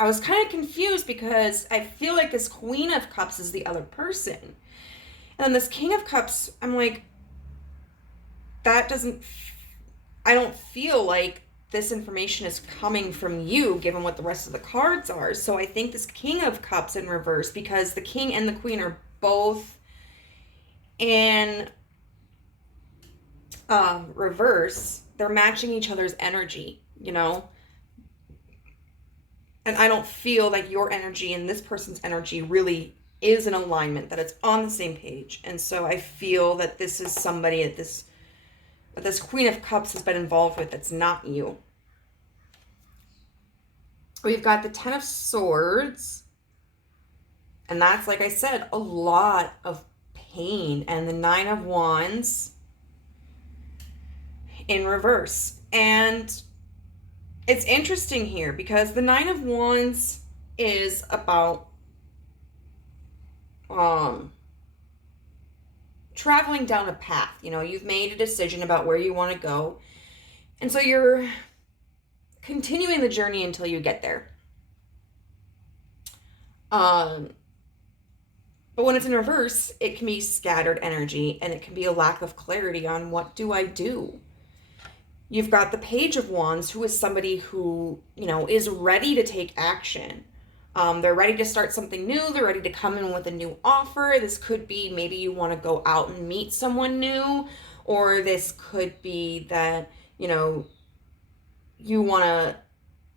I was kind of confused because I feel like this Queen of Cups is the other person. And then this King of Cups, I'm like, that doesn't, I don't feel like this information is coming from you, given what the rest of the cards are. So I think this King of Cups in reverse, because the King and the Queen are both in reverse, they're matching each other's energy, you know? And I don't feel like your energy and this person's energy really is in alignment, that it's on the same page. And so I feel that this is somebody that this Queen of Cups has been involved with that's not you. We've got the Ten of Swords. And that's, like I said, a lot of pain. And the Nine of Wands in reverse. And it's interesting here because the Nine of Wands is about traveling down a path. You know, you've made a decision about where you want to go. And so you're continuing the journey until you get there. But when it's in reverse, it can be scattered energy and it can be a lack of clarity on what do I do. You've got the Page of Wands, who is somebody who, you know, is ready to take action. They're ready to start something new. They're ready to come in with a new offer. This could be maybe you want to go out and meet someone new, or this could be that, you know, you want to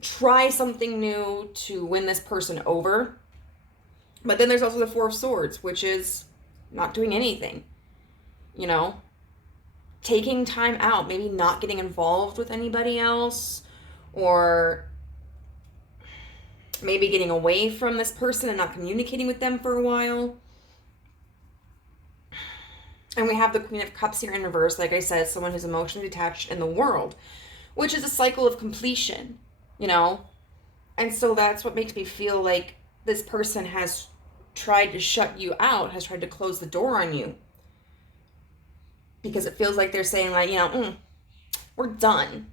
try something new to win this person over. But then there's also the Four of Swords, which is not doing anything, you know, taking time out, maybe not getting involved with anybody else, or maybe getting away from this person and not communicating with them for a while. And we have the Queen of Cups here in reverse. Like I said, someone who's emotionally detached in the world, which is a cycle of completion, you know? And so that's what makes me feel like this person has tried to shut you out, has tried to close the door on you. Because it feels like they're saying, like, you know, we're done.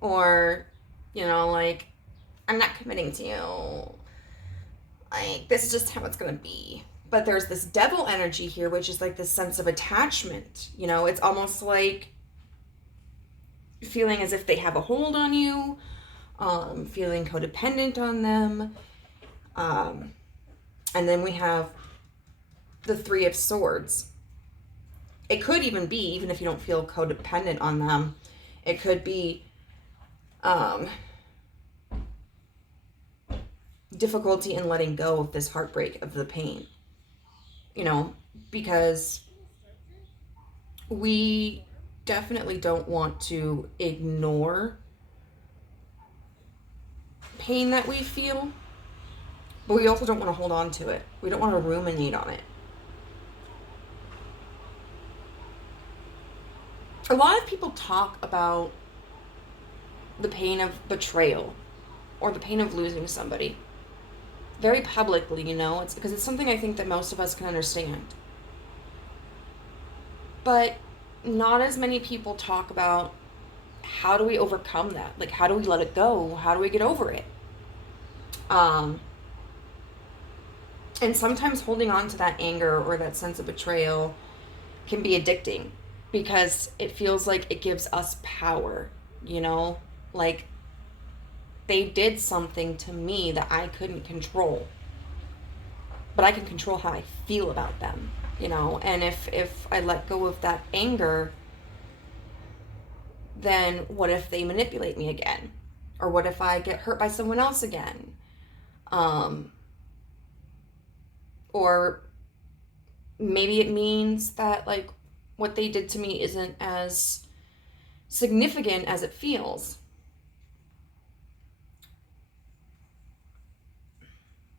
Or, you know, like, I'm not committing to you. Like, this is just how it's going to be. But there's this Devil energy here, which is like this sense of attachment. You know, it's almost like feeling as if they have a hold on you, feeling codependent on them. And then we have the Three of Swords. It could even be, even if you don't feel codependent on them, it could be difficulty in letting go of this heartbreak, of the pain. You know, because we definitely don't want to ignore pain that we feel, but we also don't want to hold on to it. We don't want to ruminate on it. A lot of people talk about the pain of betrayal or the pain of losing somebody very publicly, you know. It's because it's something I think that most of us can understand. But not as many people talk about how do we overcome that? Like, how do we let it go? How do we get over it? And sometimes holding on to that anger or that sense of betrayal can be addicting because it feels like it gives us power, you know? Like, they did something to me that I couldn't control, but I can control how I feel about them, you know? And if I let go of that anger, then what if they manipulate me again? Or what if I get hurt by someone else again? Or maybe it means that, like, what they did to me isn't as significant as it feels.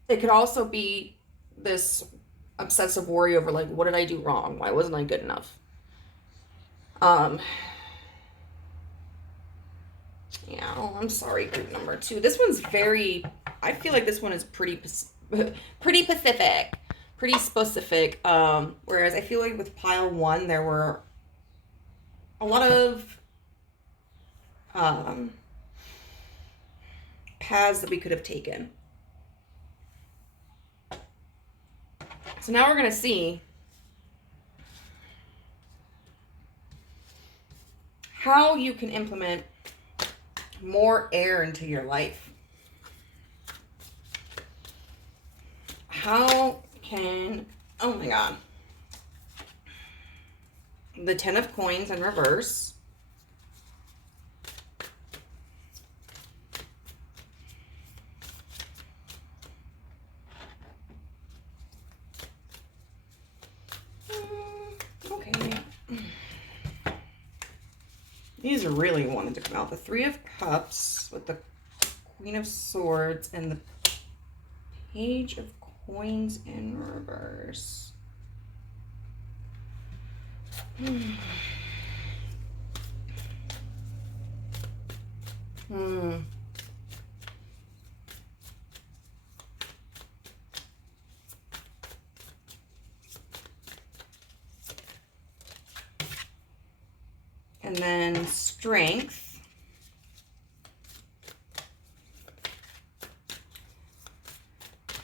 It could also be this obsessive worry over, like, what did I do wrong? Why wasn't I good enough? Yeah, oh, I'm sorry, group number 2. This one's very, I feel like this one is pretty pacific, pretty specific. Whereas I feel like with pile 1, there were a lot of paths that we could have taken. So now we're going to see how you can implement more air into your life. How can, oh my God, the 10 of Coins in reverse. Okay. These really wanted to come out. The 3 of Cups with the Queen of Swords and the Page of Coins in reverse. And then Strength.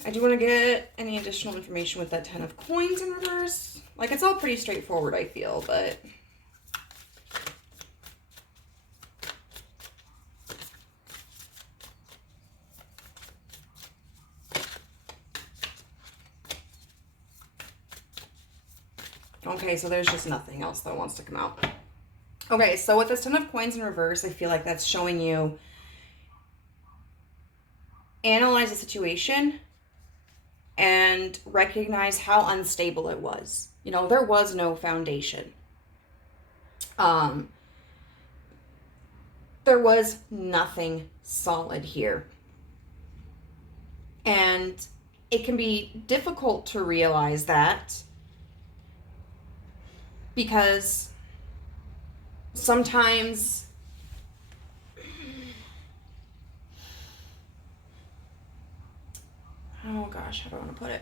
I do want to get any additional information with that 10 of Coins in reverse. Like, it's all pretty straightforward, I feel, but... Okay, so there's just nothing else that wants to come out. Okay, so with this 10 of Coins in reverse, I feel like that's showing you analyze the situation and recognize how unstable it was. You know, there was no foundation. There was nothing solid here. And it can be difficult to realize that because sometimes oh gosh, how do I want to put it?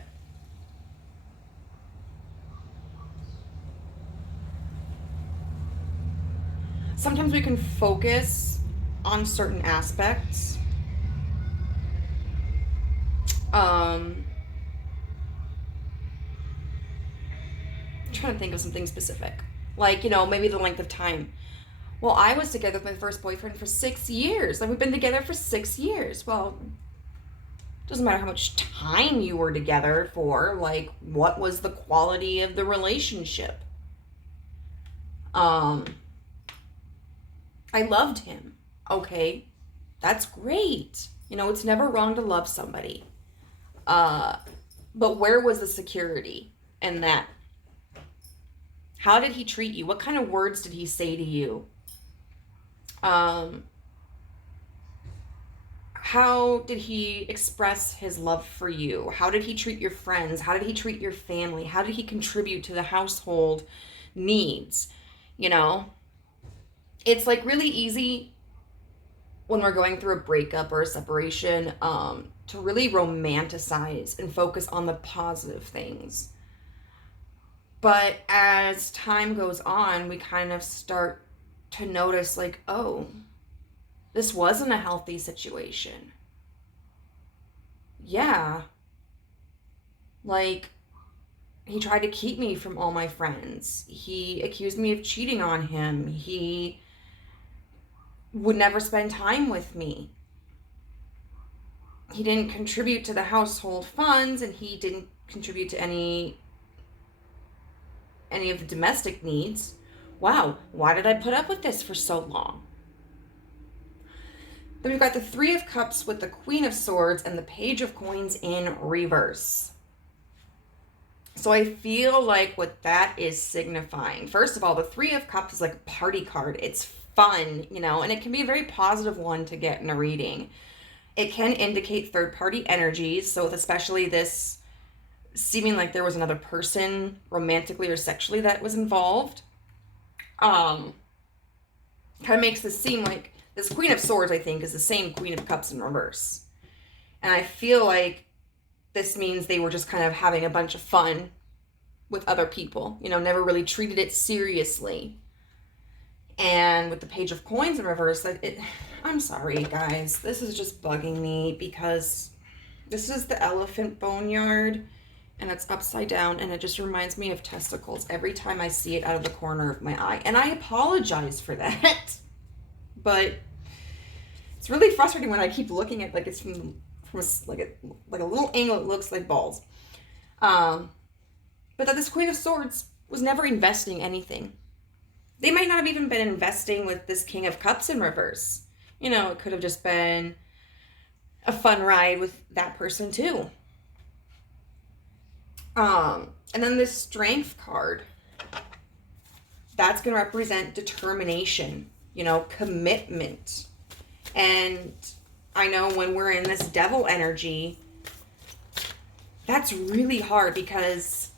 Sometimes we can focus on certain aspects. I'm trying to think of something specific. Like, you know, maybe the length of time. Well, I was together with my first boyfriend for 6 years. Like, we've been together for 6 years. Well, doesn't matter how much time you were together for. Like, what was the quality of the relationship? I loved him. Okay, that's great. You know, it's never wrong to love somebody. But where was the security in that? How did he treat you? What kind of words did he say to you? How did he express his love for you? How did he treat your friends? How did he treat your family? How did he contribute to the household needs? You know, it's like really easy when we're going through a breakup or a separation to really romanticize and focus on the positive things. But as time goes on, we kind of start to notice like, oh, this wasn't a healthy situation. Yeah. Like, he tried to keep me from all my friends. He accused me of cheating on him. He would never spend time with me. He didn't contribute to the household funds, and he didn't contribute to any of the domestic needs. Wow, why did I put up with this for so long? Then we've got the 3 of Cups with the Queen of Swords and the Page of Coins in reverse. So I feel like what that is signifying, first of all, the 3 of Cups is like a party card. It's fun, you know, and it can be a very positive one to get in a reading. It can indicate third-party energies, so with especially this seeming like there was another person romantically or sexually that was involved. Kind of makes this seem like this Queen of Swords, I think, is the same Queen of Cups in reverse. And I feel like this means they were just kind of having a bunch of fun with other people, you know, never really treated it seriously. And with the Page of Coins in reverse, I'm sorry, guys. This is just bugging me because this is the elephant boneyard. and it's upside down, and it just reminds me of testicles every time I see it out of the corner of my eye. And I apologize for that. But it's really frustrating when I keep looking at like it's from like a little angle. It looks like balls. But that this Queen of Swords was never investing anything. They might not have even been investing with this King of Cups in reverse. You know, it could have just been a fun ride with that person too. And then this Strength card, that's going to represent determination, you know, commitment. And I know when we're in this devil energy, that's really hard because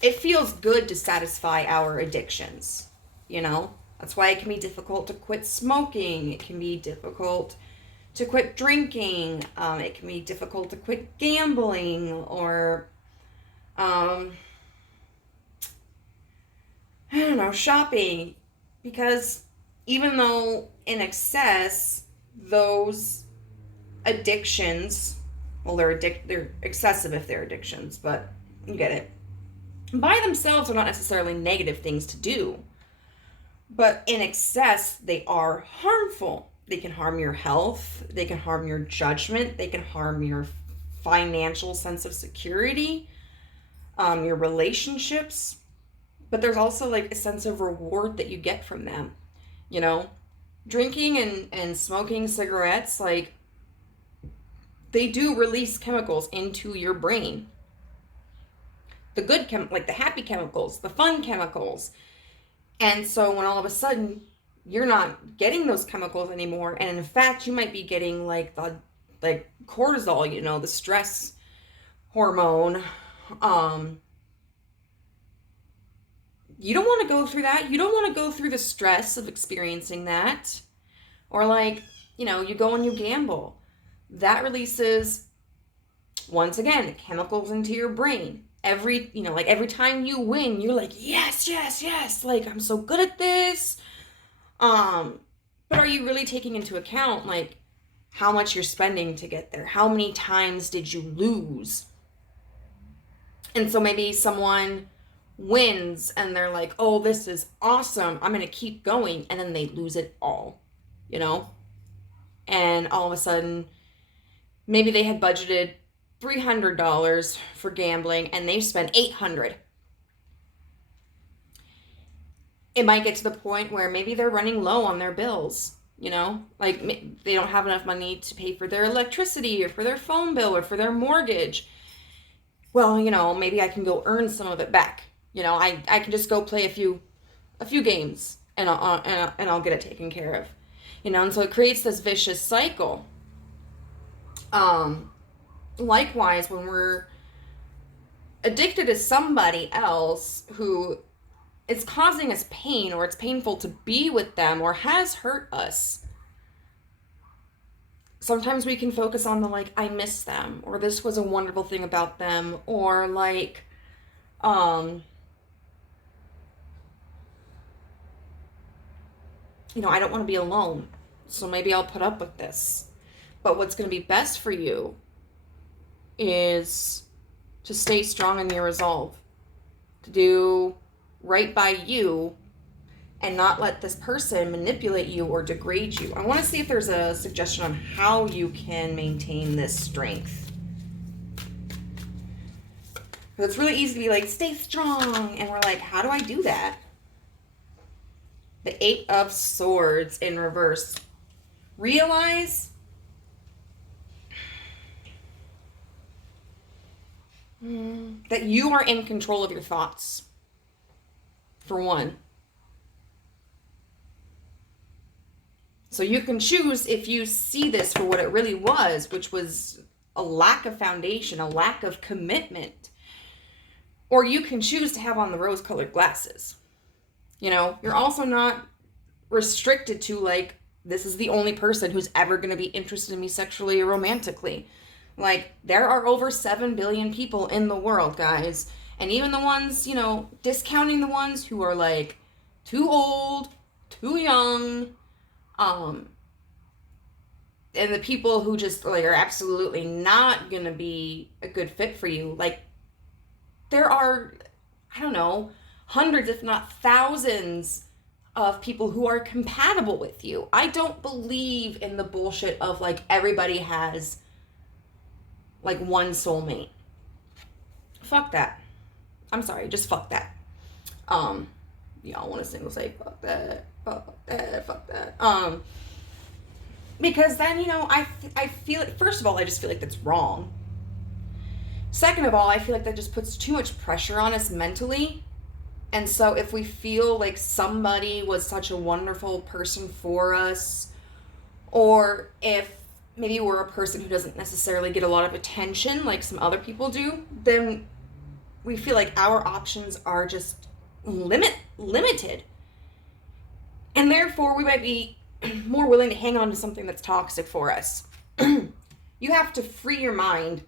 it feels good to satisfy our addictions, you know? That's why it can be difficult to quit smoking. It can be difficult to quit drinking. It can be difficult to quit gambling or, I don't know, shopping. Because even though in excess, those addictions, well, they're excessive if they're addictions, but you get it. By themselves are not necessarily negative things to do. But in excess, they are harmful. They can harm your health. They can harm your judgment. They can harm your financial sense of security, your relationships. But there's also like a sense of reward that you get from them. You know, drinking and smoking cigarettes, like, they do release chemicals into your brain. The good like the happy chemicals, the fun chemicals. And so when all of a sudden you're not getting those chemicals anymore, and in fact you might be getting like the cortisol, you know, the stress hormone, you don't want to go through that. You don't want to go through the stress of experiencing that. Or like, you know, you go and you gamble. That releases, once again, chemicals into your brain. Every time you win, you're like, yes, yes, yes. Like, I'm so good at this. But are you really taking into account, like, how much you're spending to get there? How many times did you lose? And so maybe someone wins and they're like, oh, this is awesome, I'm gonna keep going, and then they lose it all, you know? And all of a sudden, maybe they had budgeted $300 for gambling and they spent $800. It might get to the point where maybe they're running low on their bills, you know? Like, they don't have enough money to pay for their electricity or for their phone bill or for their mortgage. Well, you know, maybe I can go earn some of it back. You know, I can just go play a few games and I'll get it taken care of. You know, and so it creates this vicious cycle. Likewise, when we're addicted to somebody else who is causing us pain, or it's painful to be with them, or has hurt us, sometimes we can focus on the, like, I miss them, or this was a wonderful thing about them, or like, you know, I don't want to be alone, so maybe I'll put up with this. But what's going to be best for you is to stay strong in your resolve, to do right by you, and not let this person manipulate you or degrade you. I want to see if there's a suggestion on how you can maintain this strength. Because it's really easy to be like, stay strong, and we're like, how do I do that? The 8 of Swords in reverse. Realize that you are in control of your thoughts, for one. So you can choose, if you see this for what it really was, which was a lack of foundation, a lack of commitment, or you can choose to have on the rose-colored glasses. You know, you're also not restricted to, like, this is the only person who's ever going to be interested in me sexually or romantically. Like, there are over 7 billion people in the world, guys. And even the ones, you know, discounting the ones who are, like, too old, too young, and the people who just, like, are absolutely not going to be a good fit for you. Like, there are, I don't know, hundreds, if not thousands of people who are compatible with you. I don't believe in the bullshit of like everybody has like one soulmate. Fuck that. I'm sorry, just fuck that. Y'all want to single say fuck that, fuck that, fuck that. Because then, you know, I feel like, first of all, I just feel like that's wrong. Second of all, I feel like that just puts too much pressure on us mentally. And so if we feel like somebody was such a wonderful person for us, or if maybe we're a person who doesn't necessarily get a lot of attention like some other people do, then we feel like our options are just limited. And therefore we might be more willing to hang on to something that's toxic for us. You have to free your mind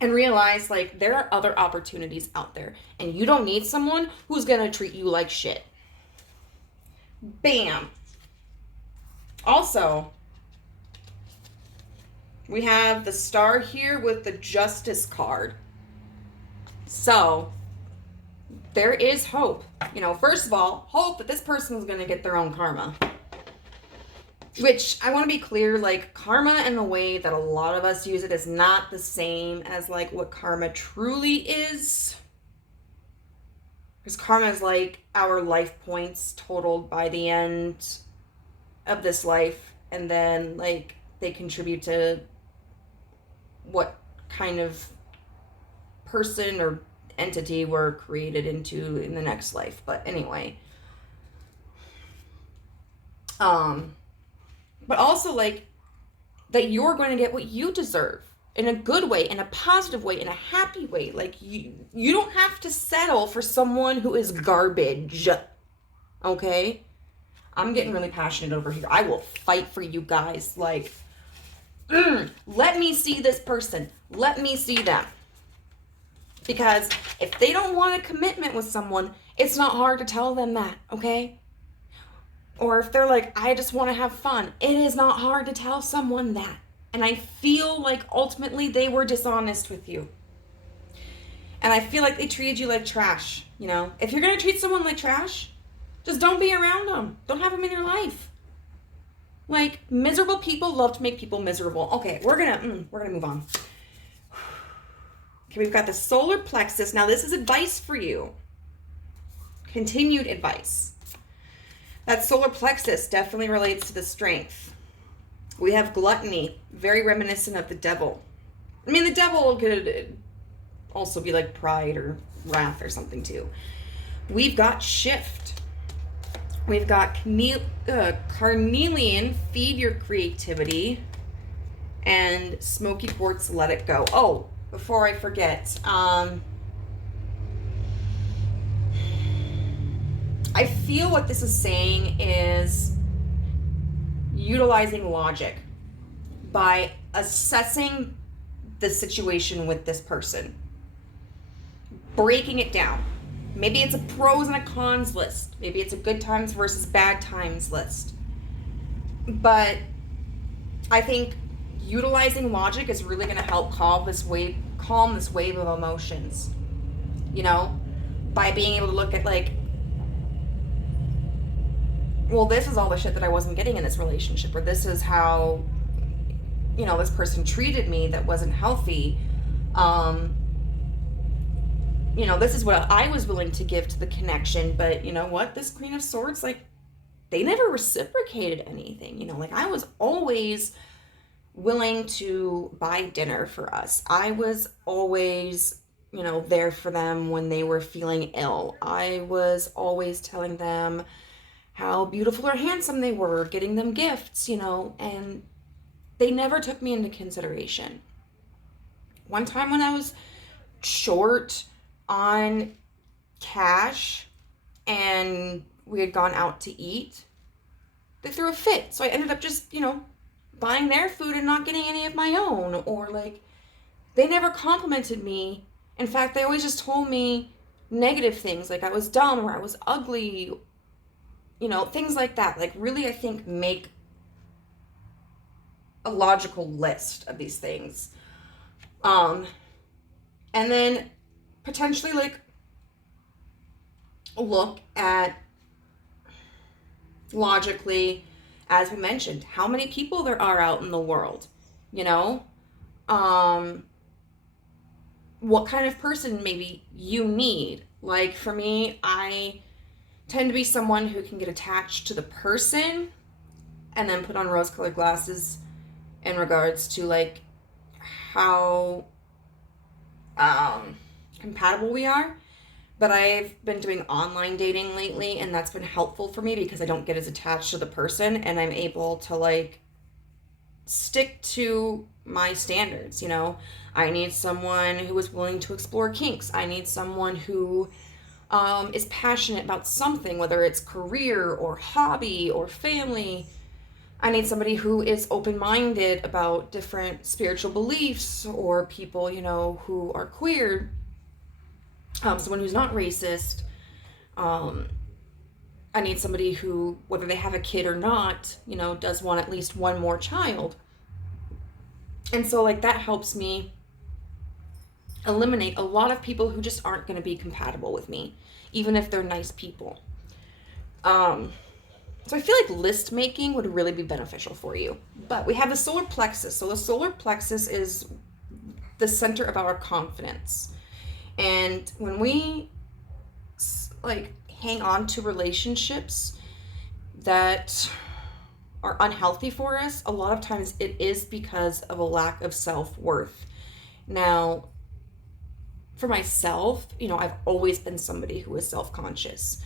and realize like there are other opportunities out there, and you don't need someone who's gonna treat you like shit. Bam. Also, we have the star here with the Justice card. So there is hope. You know, first of all, hope that this person's gonna get their own karma. Which, I want to be clear, like, karma in the way that a lot of us use it is not the same as, like, what karma truly is. Because karma is, like, our life points totaled by the end of this life. And then, like, they contribute to what kind of person or entity we're created into in the next life. But anyway. But also, like, that you're going to get what you deserve in a good way, in a positive way, in a happy way. Like, you don't have to settle for someone who is garbage, okay? I'm getting really passionate over here. I will fight for you guys. Like, let me see this person. Let me see them. Because if they don't want a commitment with someone, it's not hard to tell them that, okay? Or if they're like, I just want to have fun, it is not hard to tell someone that. And I feel like ultimately they were dishonest with you. And I feel like they treated you like trash, you know? If you're going to treat someone like trash, just don't be around them. Don't have them in your life. Like, miserable people love to make people miserable. Okay, we're gonna move on. Okay, we've got the solar plexus. Now, this is advice for you. Continued advice. That solar plexus definitely relates to the strength. We have gluttony, very reminiscent of the devil. I mean, the devil could also be like pride or wrath or something too. We've got shift. We've got carnelian, feed your creativity, and smoky quartz, let it go. Oh, before I forget, I feel what this is saying is utilizing logic by assessing the situation with this person, breaking it down. Maybe it's a pros and a cons list. Maybe it's a good times versus bad times list. But I think utilizing logic is really going to help calm this wave of emotions. You know, by being able to look at like, well, this is all the shit that I wasn't getting in this relationship, or this is how, you know, this person treated me that wasn't healthy. You know, this is what I was willing to give to the connection, but you know what? This Queen of Swords, like, they never reciprocated anything. You know, like, I was always willing to buy dinner for us. I was always, you know, there for them when they were feeling ill. I was always telling them how beautiful or handsome they were, getting them gifts, you know, and they never took me into consideration. One time when I was short on cash and we had gone out to eat, they threw a fit. So I ended up just, you know, buying their food and not getting any of my own. Or like, they never complimented me. In fact, they always just told me negative things, like I was dumb or I was ugly, you know, things like that. Like, really, I think, make a logical list of these things. And then potentially like look at logically, as we mentioned, how many people there are out in the world, you know? What kind of person maybe you need. Like for me, I tend to be someone who can get attached to the person and then put on rose-colored glasses in regards to like how compatible we are. But I've been doing online dating lately, and that's been helpful for me because I don't get as attached to the person, and I'm able to like stick to my standards, you know. I need someone who is willing to explore kinks. I need someone who is passionate about something, whether it's career or hobby or family. I need somebody who is open-minded about different spiritual beliefs, or people, you know, who are queer. Someone who's not racist. I need somebody who, whether they have a kid or not, you know, does want at least one more child. And so like that helps me eliminate a lot of people who just aren't going to be compatible with me, even if they're nice people. So I feel like list making would really be beneficial for you. But we have the solar plexus. So the solar plexus is the center of our confidence. And when we like hang on to relationships that are unhealthy for us, a lot of times it is because of a lack of self-worth. Now, for myself, you know, I've always been somebody who is self-conscious.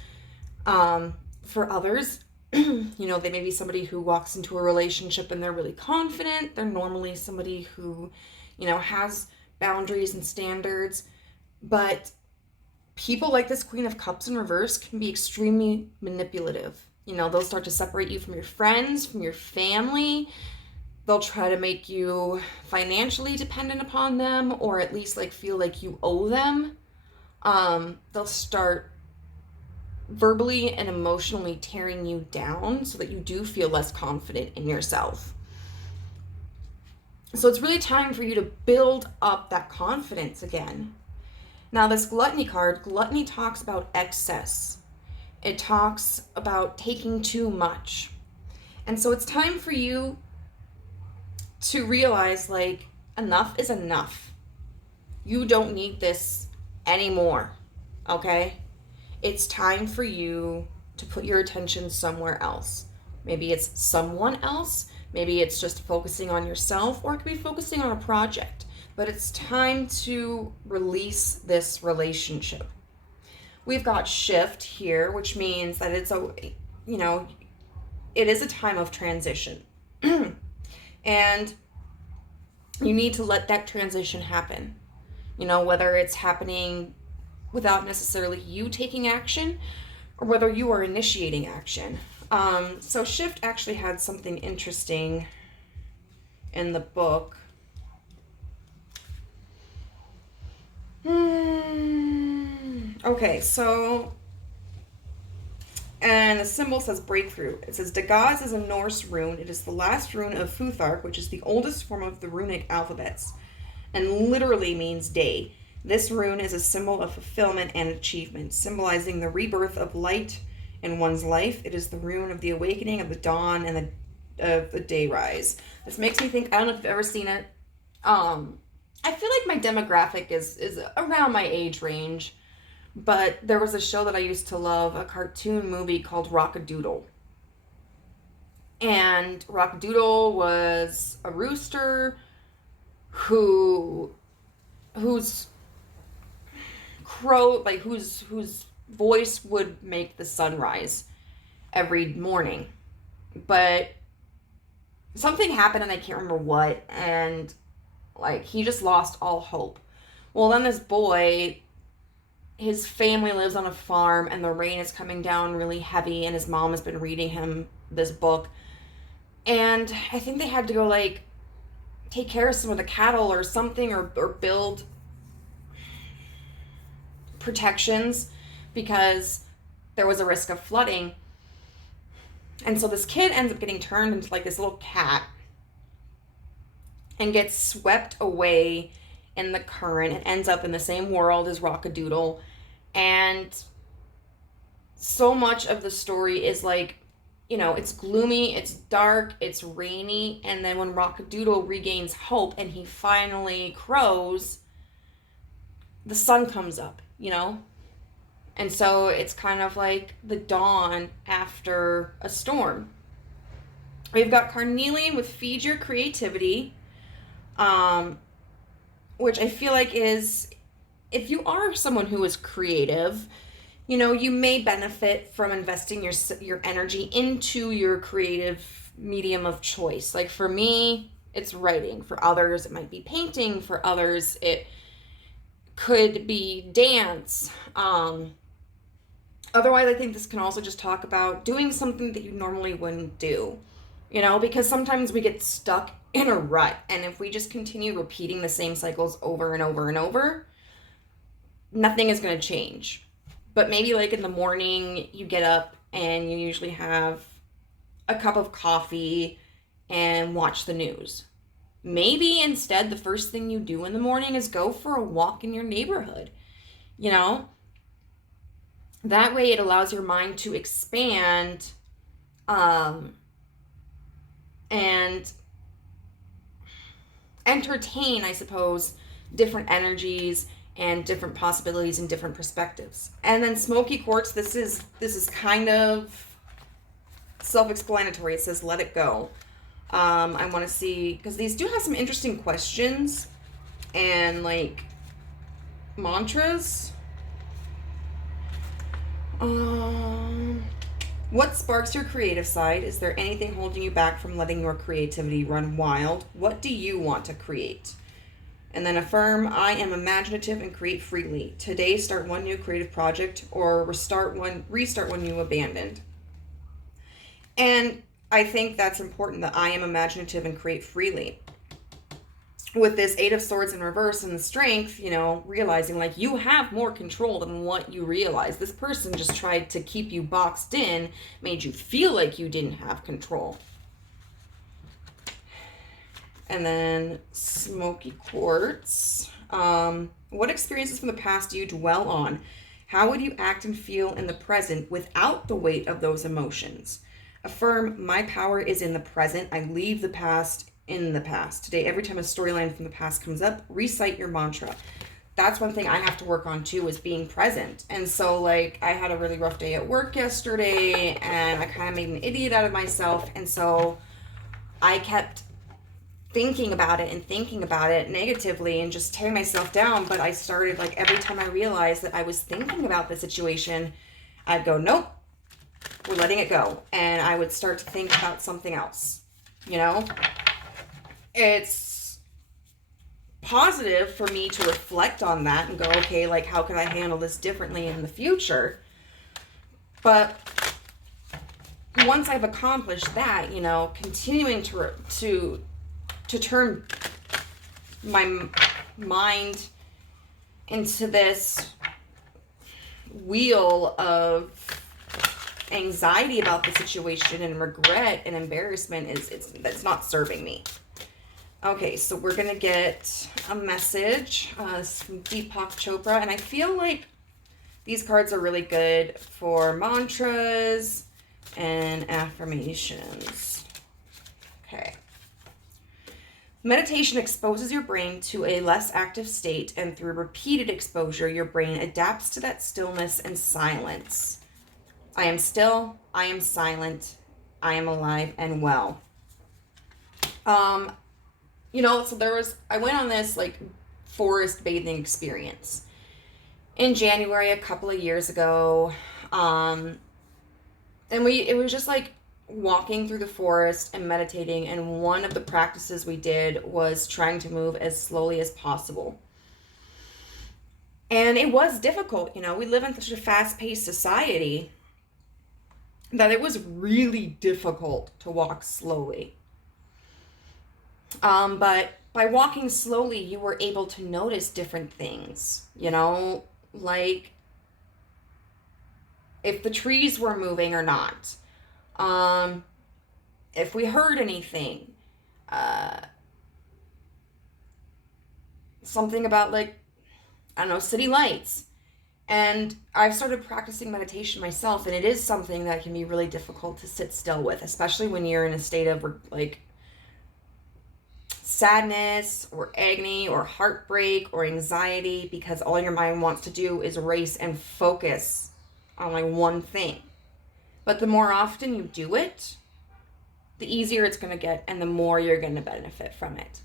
For others, you know, they may be somebody who walks into a relationship and they're really confident. They're normally somebody who, you know, has boundaries and standards. But people like this Queen of Cups in reverse can be extremely manipulative. You know, they'll start to separate you from your friends, from your family. They'll try to make you financially dependent upon them, or at least like feel like you owe them. They'll start verbally and emotionally tearing you down so that you do feel less confident in yourself. So it's really time for you to build up that confidence again. Now this gluttony card, gluttony talks about excess. It talks about taking too much. And so it's time for you to realize like enough is enough. You don't need this anymore, okay? It's time for you to put your attention somewhere else. Maybe it's someone else, maybe it's just focusing on yourself, or it could be focusing on a project. But it's time to release this relationship. We've got shift here, which means that it's a, you know, it is a time of transition. And you need to let that transition happen. You know, whether it's happening without necessarily you taking action, or whether you are initiating action. So shift actually had something interesting in the book. Okay, so, and the symbol says breakthrough. It says Dagaz is a Norse rune. It is the last rune of Futhark, which is the oldest form of the runic alphabets, and literally means day. This rune is a symbol of fulfillment and achievement, symbolizing the rebirth of light in one's life. It is the rune of the awakening, of the dawn, and the day rise. This makes me think, I don't know if you've ever seen it. I feel like my demographic is around my age range, but there was a show that I used to love, a cartoon movie called Rock-a-Doodle. And Rock-a-Doodle was a rooster whose crow, like whose voice would make the sun rise every morning. But something happened and I can't remember what, and like he just lost all hope. Well, then this boy, his family lives on a farm and the rain is coming down really heavy, and his mom has been reading him this book. And I think they had to go like take care of some of the cattle or something, or build protections because there was a risk of flooding. And so this kid ends up getting turned into like this little cat and gets swept away in the current. It ends up in the same world as Rockadoodle. And so much of the story is like, it's gloomy, it's dark, it's rainy, and then when Rockadoodle regains hope and he finally crows, the sun comes up, And so it's kind of like the dawn after a storm. We've got Carnelian with Feed Your Creativity, which I feel like is, if you are someone who is creative, you may benefit from investing your energy into your creative medium of choice. Like for me, it's writing. For others, it might be painting. For others, it could be dance. Otherwise, I think this can also just talk about doing something that you normally wouldn't do, because sometimes we get stuck in a rut. And if we just continue repeating the same cycles over and over and over, nothing is going to change. But maybe like in the morning, you get up and you usually have a cup of coffee and watch the news. Maybe instead the first thing you do in the morning is go for a walk in your neighborhood. That way it allows your mind to expand and entertain, I suppose, different energies and different possibilities and different perspectives. And then Smoky Quartz, this is kind of self-explanatory. It says, let it go. I want to see, because these do have some interesting questions and like mantras. What sparks your creative side? Is there anything holding you back from letting your creativity run wild? What do you want to create? And then affirm, I am imaginative and create freely. Today, start one new creative project or restart one you abandoned. And I think that's important, that I am imaginative and create freely. With this Eight of Swords in reverse and the Strength, realizing like you have more control than what you realize. This person just tried to keep you boxed in, made you feel like you didn't have control. And then Smoky Quartz. What experiences from the past do you dwell on? How would you act and feel in the present without the weight of those emotions? Affirm, my power is in the present. I leave the past in the past. Today, every time a storyline from the past comes up, recite your mantra. That's one thing I have to work on too, is being present. And so like I had a really rough day at work yesterday and I kind of made an idiot out of myself. And so I kept thinking about it negatively and just tearing myself down. But I started, like, every time I realized that I was thinking about the situation, I'd go, nope, we're letting it go. And I would start to think about something else. It's positive for me to reflect on that and go, okay, like, how can I handle this differently in the future? But once I've accomplished that, continuing to turn my mind into this wheel of anxiety about the situation and regret and embarrassment that's not serving me. Okay, so we're gonna get a message from Deepak Chopra, and I feel like these cards are really good for mantras and affirmations. Okay. Meditation exposes your brain to a less active state, and through repeated exposure, your brain adapts to that stillness and silence. I am still, I am silent, I am alive and well. So I went on this like forest bathing experience in January a couple of years ago. And it was just like walking through the forest and meditating, and one of the practices we did was trying to move as slowly as possible. And it was difficult, we live in such a fast-paced society that it was really difficult to walk slowly. But by walking slowly, you were able to notice different things, like if the trees were moving or not. If we heard anything, something about like, I don't know, city lights. And I've started practicing meditation myself, and it is something that can be really difficult to sit still with, especially when you're in a state of like sadness or agony or heartbreak or anxiety, because all your mind wants to do is race and focus on like one thing. But the more often you do it, the easier it's going to get and the more you're going to benefit from it.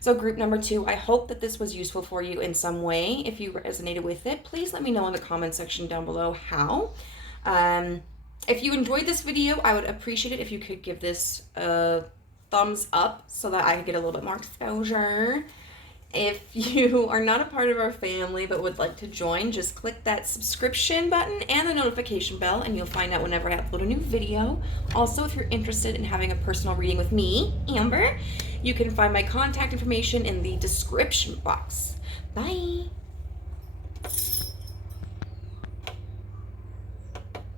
So group number 2, I hope that this was useful for you in some way. If you resonated with it, please let me know in the comment section down below how. If you enjoyed this video, I would appreciate it if you could give this a thumbs up so that I could get a little bit more exposure. If you are not a part of our family but would like to join, just click that subscription button and the notification bell, and you'll find out whenever I upload a new video. Also, if you're interested in having a personal reading with me, Amber, you can find my contact information in the description box. Bye.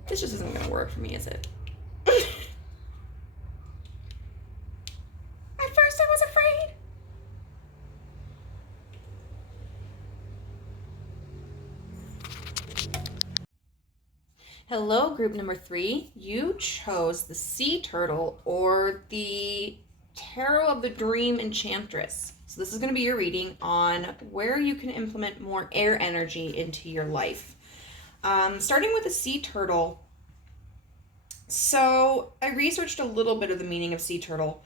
This just isn't going to work for me, is it? At first I was afraid. Hello, group number 3. You chose the Sea Turtle or the Tarot of the Dream Enchantress. So this is going to be your reading on where you can implement more air energy into your life. Starting with the Sea Turtle. So I researched a little bit of the meaning of Sea Turtle,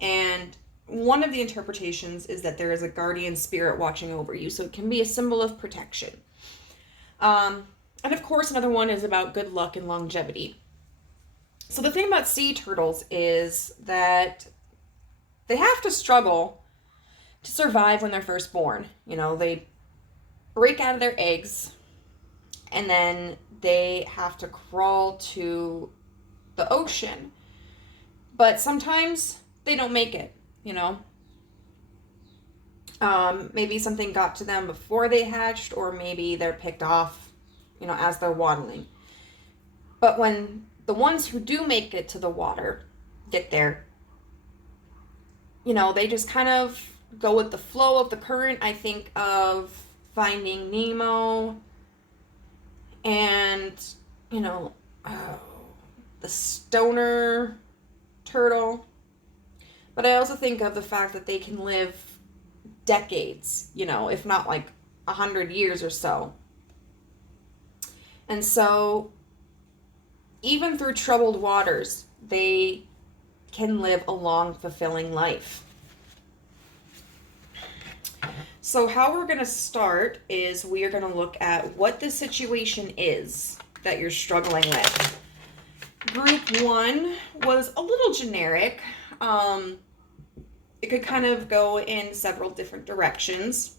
and one of the interpretations is that there is a guardian spirit watching over you, so it can be a symbol of protection. And of course, another one is about good luck and longevity. So the thing about sea turtles is that they have to struggle to survive when they're first born. You know, they break out of their eggs, and then they have to crawl to the ocean. But sometimes they don't make it, you know. Maybe something got to them before they hatched, or maybe they're picked off, you know, as they're waddling. But when the ones who do make it to the water get there, you know, they just kind of go with the flow of the current. I think of Finding Nemo and, you know, the stoner turtle. But I also think of the fact that they can live decades, you know, if not like 100 years or so. And so, even through troubled waters, they can live a long, fulfilling life. So how we're going to start is we are going to look at what the situation is that you're struggling with. Group 1 was a little generic. It could kind of go in several different directions.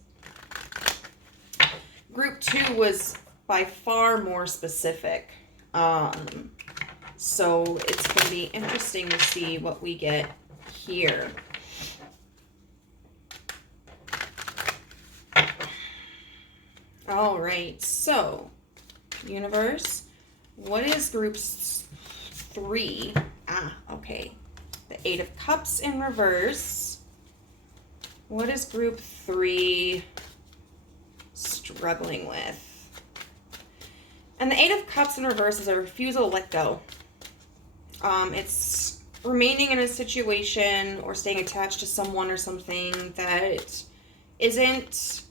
Group 2 was by far more specific. So it's going to be interesting to see what we get here. All right, so universe, what is group 3? Okay. The 8 of Cups in reverse. What is group 3 struggling with? And the 8 of Cups in reverse is a refusal to let go. It's remaining in a situation or staying attached to someone or something that isn't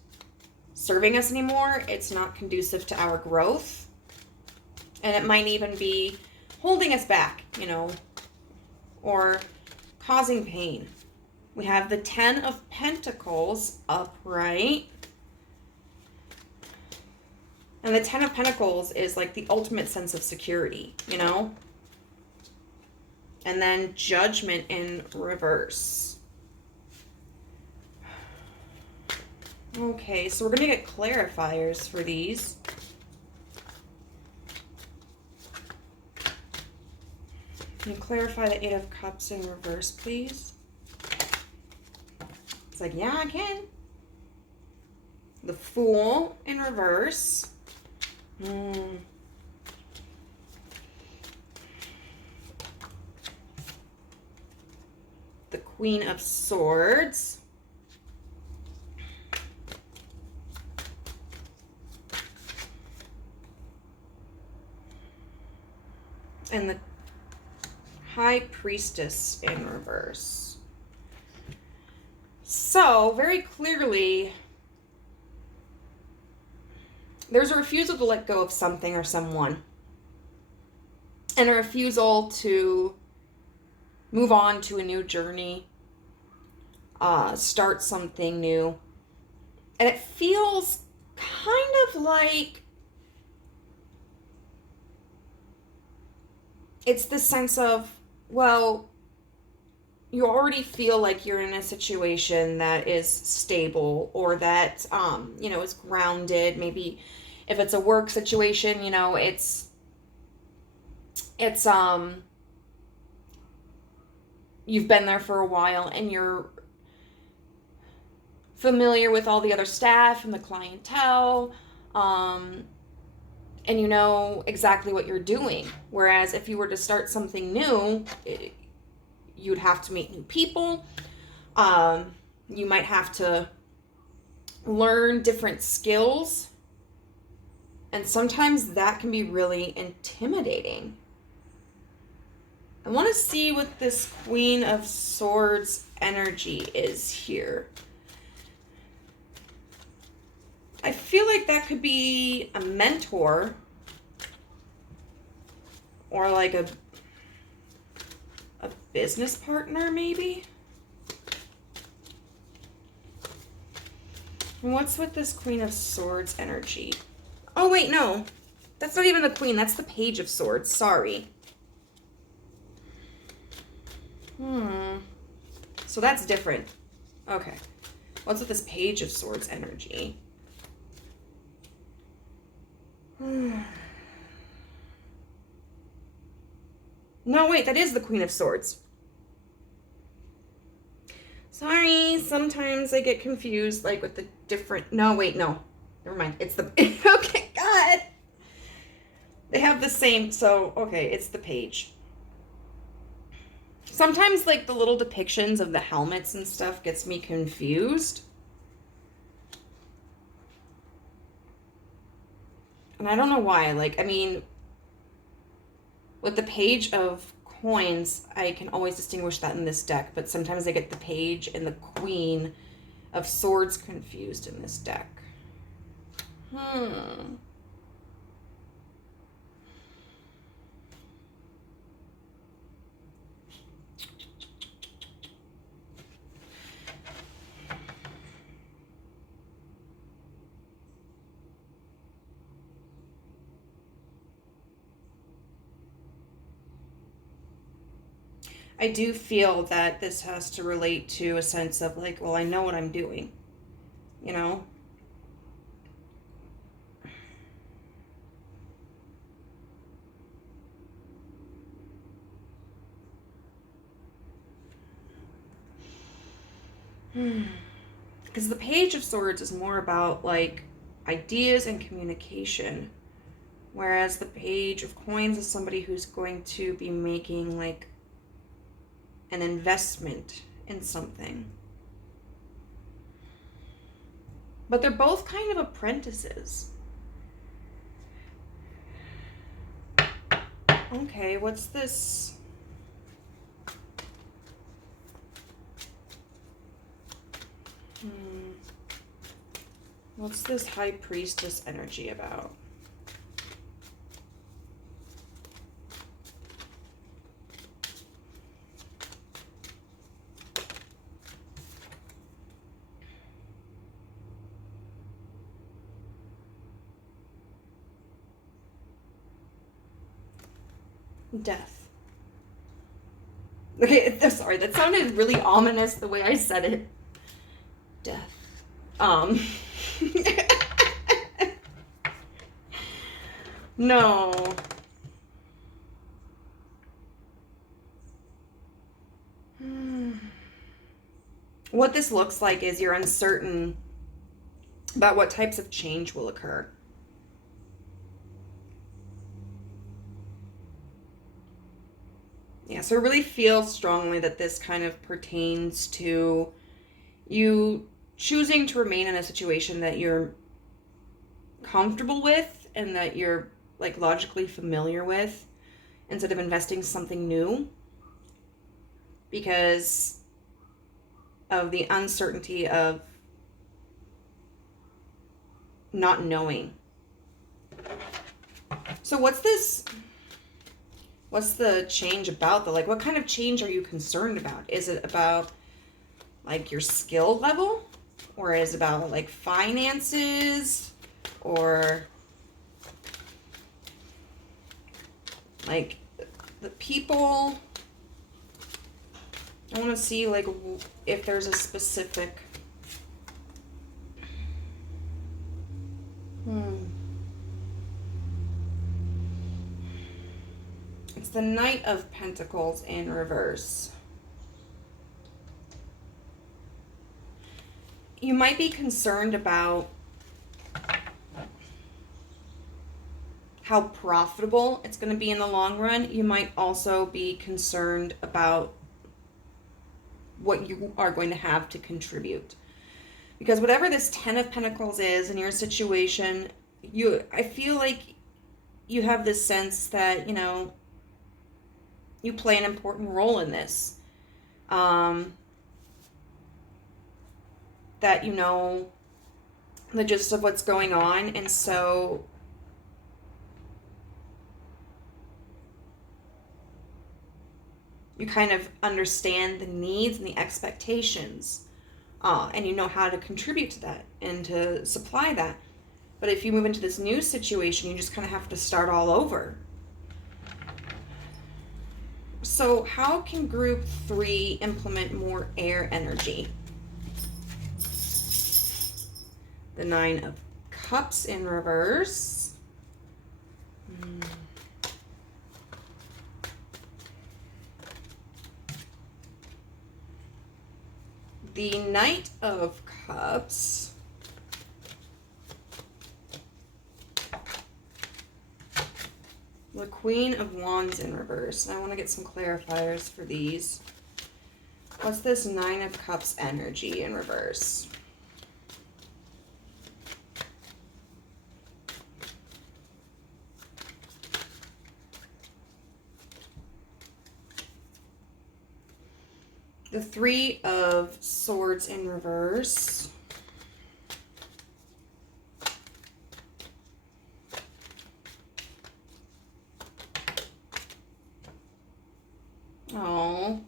serving us anymore. It's not conducive to our growth. And it might even be holding us back, you know, or causing pain. We have the 10 of Pentacles upright. And the 10 of Pentacles is like the ultimate sense of security, you know? And then Judgment in reverse. Okay, so we're going to get clarifiers for these. Can you clarify the 8 of Cups in reverse, please? It's like, yeah, I can. The Fool in reverse. The Queen of Swords. And the High Priestess in reverse. So, very clearly, there's a refusal to let go of something or someone. And a refusal to move on to a new journey. Start something new. And it feels kind of like it's the sense of, well, you already feel like you're in a situation that is stable or that, is grounded. Maybe if it's a work situation, it's you've been there for a while and you're familiar with all the other staff and the clientele, and you know exactly what you're doing. Whereas if you were to start something new, you'd have to meet new people. You might have to learn different skills. And sometimes that can be really intimidating. I want to see what this Queen of Swords energy is here. I feel like that could be a mentor or like a business partner, maybe. And what's with this Queen of Swords energy? Oh, wait, no. That's not even the Queen. That's the Page of Swords. Sorry. So that's different. Okay. What's with this Page of Swords energy? No, wait, that is the Queen of Swords. Sorry, sometimes I get confused, like, with the different... No, wait, no. Never mind. It's the... Okay, God! They have the same... So, okay, it's the Page. Sometimes, like, the little depictions of the helmets and stuff gets me confused. And I don't know why. Like, I mean... With the Page of Coins, I can always distinguish that in this deck, but sometimes I get the Page and the Queen of Swords confused in this deck. I do feel that this has to relate to a sense of like, well, I know what I'm doing, you know? Because the Page of Swords is more about like ideas and communication, whereas the Page of Coins is somebody who's going to be making like an investment in something. But they're both kind of apprentices. Okay, what's this? What's this High Priestess energy about? Death. Okay, sorry, that sounded really ominous the way I said it. Death. No. What this looks like is you're uncertain about what types of change will occur. Yeah, so I really feel strongly that this kind of pertains to you choosing to remain in a situation that you're comfortable with and that you're like logically familiar with, instead of investing something new because of the uncertainty of not knowing. So what's the change about though? Like, what kind of change are you concerned about? Is it about like your skill level, or is it about like finances, or like the people? I want to see like if there's a specific It's the Knight of Pentacles in reverse. You might be concerned about how profitable it's going to be in the long run. You might also be concerned about what you are going to have to contribute. Because whatever this Ten of Pentacles is in your situation, I feel like you have this sense that, you know, you play an important role in this. That you know the gist of what's going on, and so you kind of understand the needs and the expectations, and you know how to contribute to that and to supply that. But if you move into this new situation, you just kind of have to start all over. So how can group 3 implement more air energy? The Nine of Cups in reverse. The Knight of Cups. The Queen of Wands in reverse. I want to get some clarifiers for these. What's this Nine of Cups energy in reverse? The Three of Swords in reverse. Oh,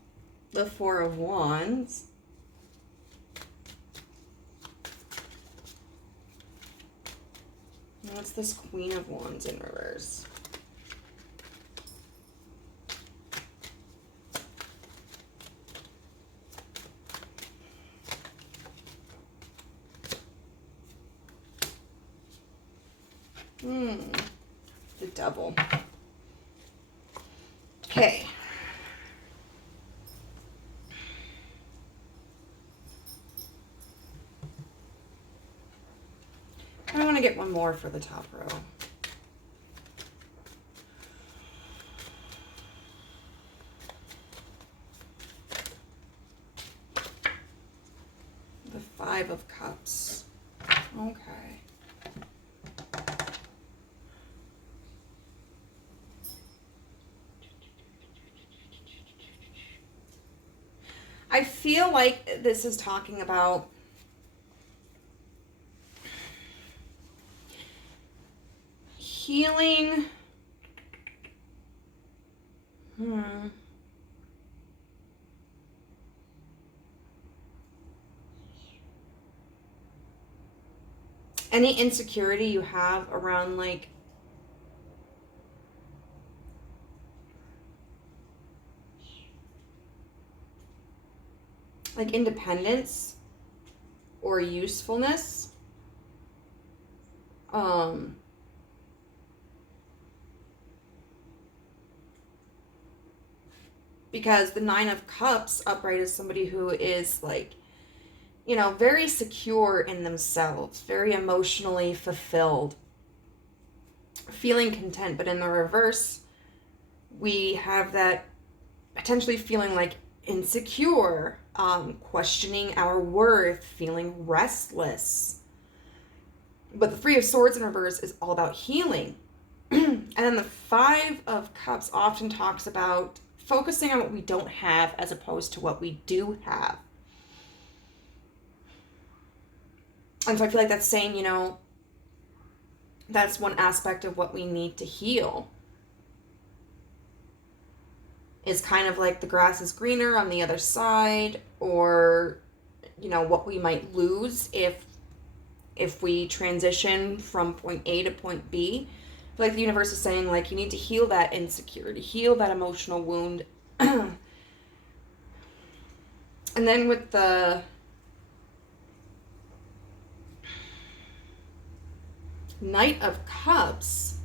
the Four of Wands. What's this Queen of Wands in reverse? The Devil. Okay. I want to get one more for the top row. The Five of Cups. Okay. I feel like this is talking about healing. Any insecurity you have around like independence or usefulness. Because the Nine of Cups upright is somebody who is like, you know, very secure in themselves, very emotionally fulfilled, feeling content. But in the reverse, we have that potentially feeling like insecure, questioning our worth, feeling restless. But the Three of Swords in reverse is all about healing. And then the Five of Cups often talks about focusing on what we don't have as opposed to what we do have. And so I feel like that's saying, you know, that's one aspect of what we need to heal. Is kind of like the grass is greener on the other side, or, you know, what we might lose if we transition from point A to point B. I feel like the universe is saying, like, you need to heal that insecurity, heal that emotional wound. And then with the Knight of Cups,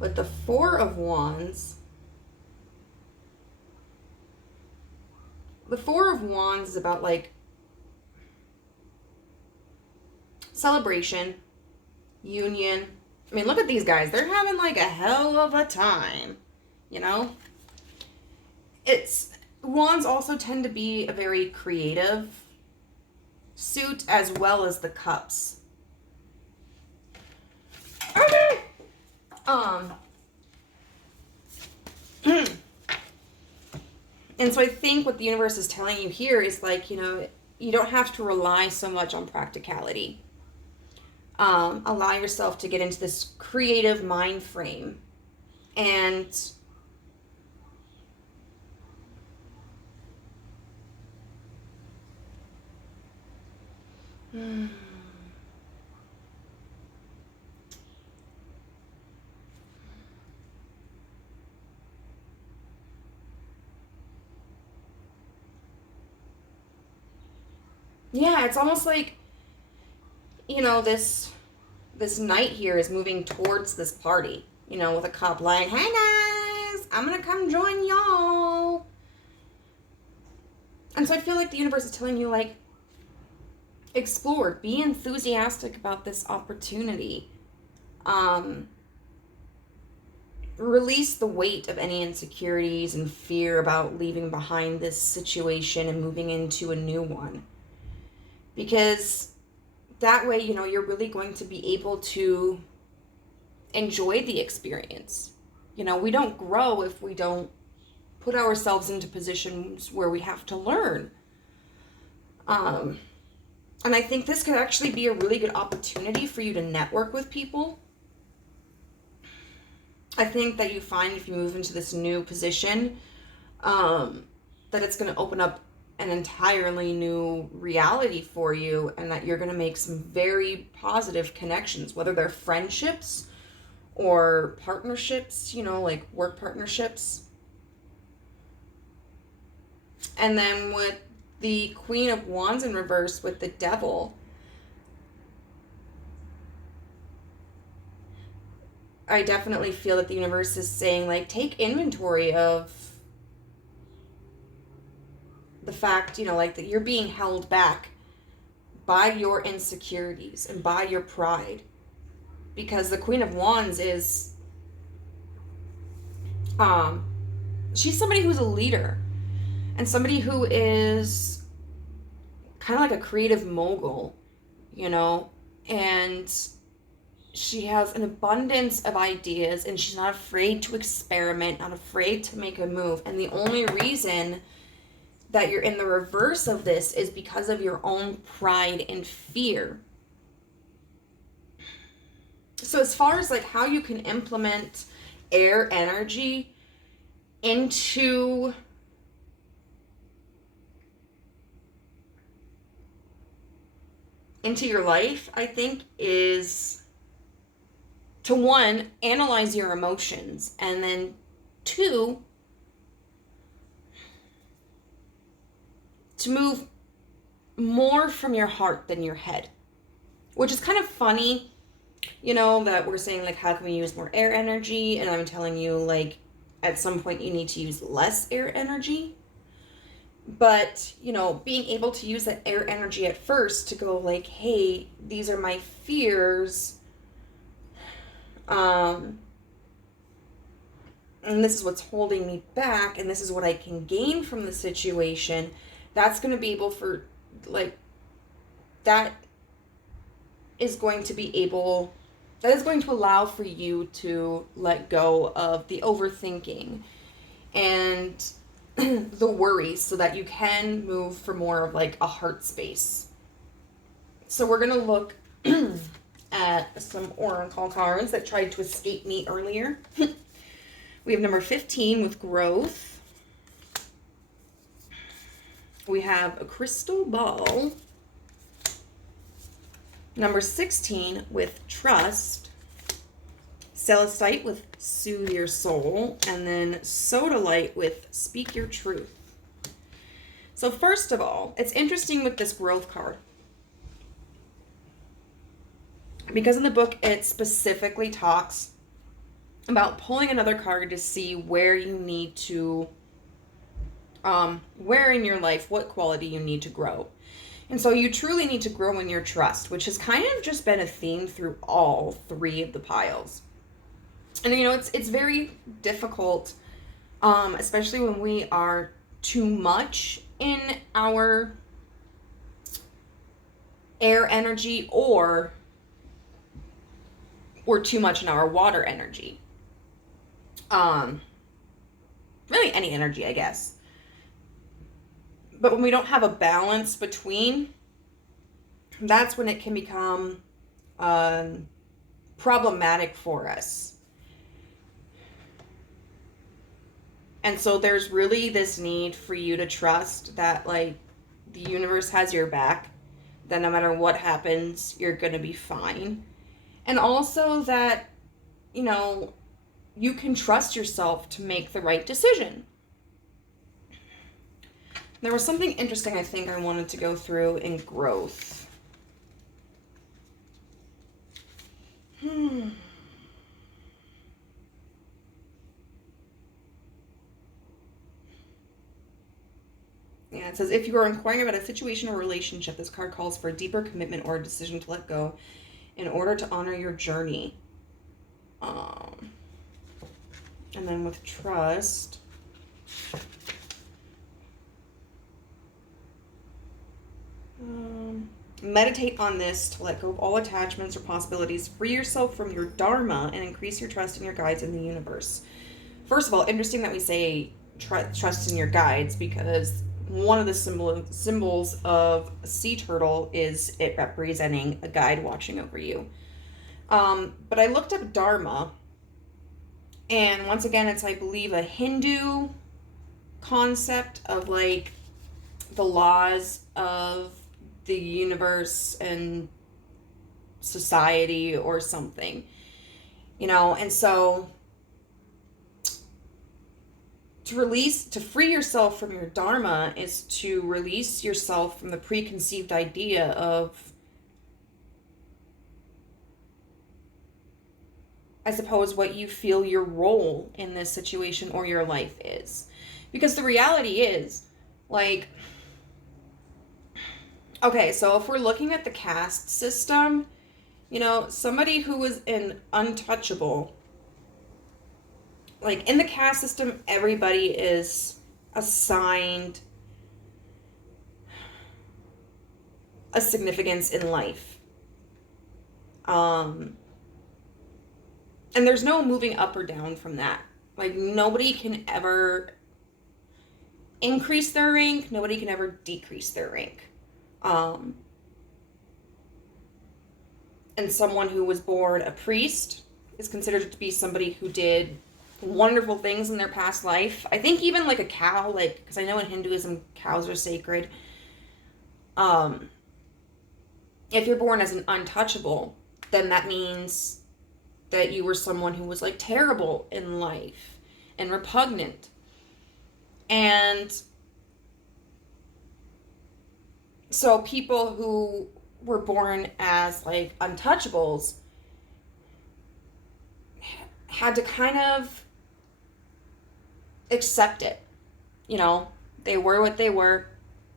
with the Four of Wands, the Four of Wands is about, like, celebration, union. I mean, look at these guys. They're having, like, a hell of a time, you know? Wands also tend to be a very creative suit, as well as the Cups. Okay. And so I think what the universe is telling you here is, like, you know, you don't have to rely so much on practicality. Allow yourself to get into this creative mind frame. And yeah, it's almost like, you know, this knight here is moving towards this party, you know, with a cup, like, hey guys, I'm gonna come join y'all. And so I feel like the universe is telling you, like, explore, be enthusiastic about this opportunity. Release the weight of any insecurities and fear about leaving behind this situation and moving into a new one. Because that way, you know, you're really going to be able to enjoy the experience. You know, we don't grow if we don't put ourselves into positions where we have to learn. And I think this could actually be a really good opportunity for you to network with people. I think that you find if you move into this new position, that it's going to open up an entirely new reality for you, and that you're going to make some very positive connections, whether they're friendships or partnerships, you know, like work partnerships. And then with the Queen of Wands in reverse with the Devil, I definitely feel that the universe is saying, like, take inventory of the fact, you know, like, that you're being held back by your insecurities and by your pride. Because the Queen of Wands is, she's somebody who's a leader and somebody who is kind of like a creative mogul, you know, and she has an abundance of ideas, and she's not afraid to experiment, not afraid to make a move. And the only reason that you're in the reverse of this is because of your own pride and fear. So as far as, like, how you can implement air energy into your life, I think, is to, one, analyze your emotions, and then two, to move more from your heart than your head. Which is kind of funny, you know, that we're saying, like, how can we use more air energy? And I'm telling you, like, at some point you need to use less air energy. But, you know, being able to use that air energy at first to go, like, hey, these are my fears. And this is what's holding me back, and this is what I can gain from the situation. That's going to be able for, like, that is going to be able that is going to allow for you to let go of the overthinking and the worries so that you can move for more of like a heart space. So we're going to look at some oracle cards that tried to escape me earlier. We have number 15 with growth. We have a crystal ball. Number 16 with trust, celestite with soothe your soul, and then sodalite with speak your truth. So first of all, it's interesting with this growth card. Because in the book, it specifically talks about pulling another card to see where you need to, where in your life, what quality you need to grow. And so you truly need to grow in your trust, which has kind of just been a theme through all three of the piles. And, you know, it's very difficult, especially when we are too much in our air energy or we're too much in our water energy. Really any energy, I guess. But when we don't have a balance between, that's when it can become problematic for us. And so there's really this need for you to trust that, like, the universe has your back, that no matter what happens, you're going to be fine. And also that, you know, you can trust yourself to make the right decision. There was something interesting I think I wanted to go through in growth. Yeah, it says, if you are inquiring about a situation or relationship, this card calls for a deeper commitment or a decision to let go in order to honor your journey. And then with trust, meditate on this to let go of all attachments or possibilities, free yourself from your dharma, and increase your trust in your guides in the universe. First of all, interesting that we say trust in your guides, because one of the symbols of a sea turtle is it representing a guide watching over you. But I looked up dharma, and once again, it's, I believe, a Hindu concept of like the laws of the universe and society or something, you know. And so to free yourself from your dharma is to release yourself from the preconceived idea of, I suppose, what you feel your role in this situation or your life is. Because the reality is, like, okay, so if we're looking at the caste system, you know, somebody who was an untouchable, like, in the caste system, everybody is assigned a significance in life. And there's no moving up or down from that. Like, nobody can ever increase their rank. Nobody can ever decrease their rank. And someone who was born a priest is considered to be somebody who did wonderful things in their past life. I think even like a cow, like, because I know in Hinduism cows are sacred. If you're born as an untouchable, then that means that you were someone who was like terrible in life and repugnant. And so people who were born as like untouchables had to kind of accept it. You know, they were what they were.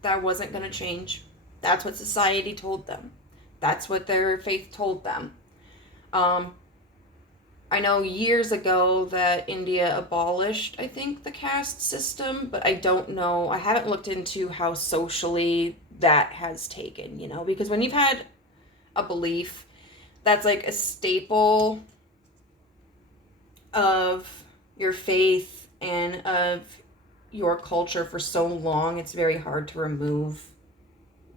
That wasn't going to change. That's what society told them. That's what their faith told them. I know years ago that India abolished, I think, the caste system, but I don't know. I haven't looked into how socially that has taken, you know, because when you've had a belief that's like a staple of your faith and of your culture for so long, it's very hard to remove,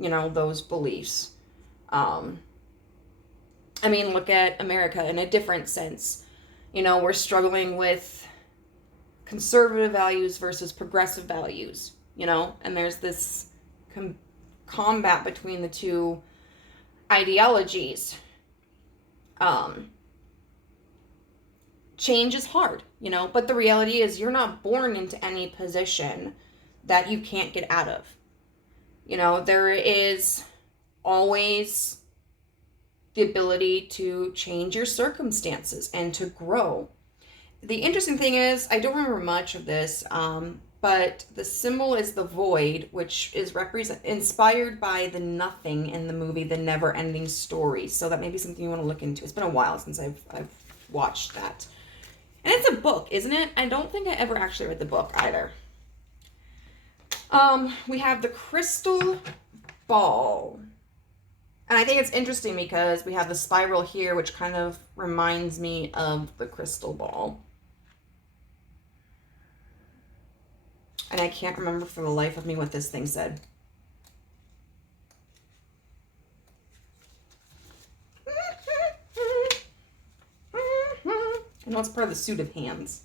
those beliefs. I mean, look at America in a different sense. We're struggling with conservative values versus progressive values, and there's this combat between the two ideologies. Change is hard, but the reality is you're not born into any position that you can't get out of. There is always the ability to change your circumstances and to grow. The interesting thing is, I don't remember much of this, but the symbol is the void, which is inspired by the nothing in the movie The Never Ending Story. So that may be something you want to look into. It's been a while since I've watched that. And it's a book, isn't it? I don't think I ever actually read the book either. We have the crystal ball. And I think it's interesting because we have the spiral here, which kind of reminds me of the crystal ball. And I can't remember for the life of me what this thing said. I know it's part of the suit of hands.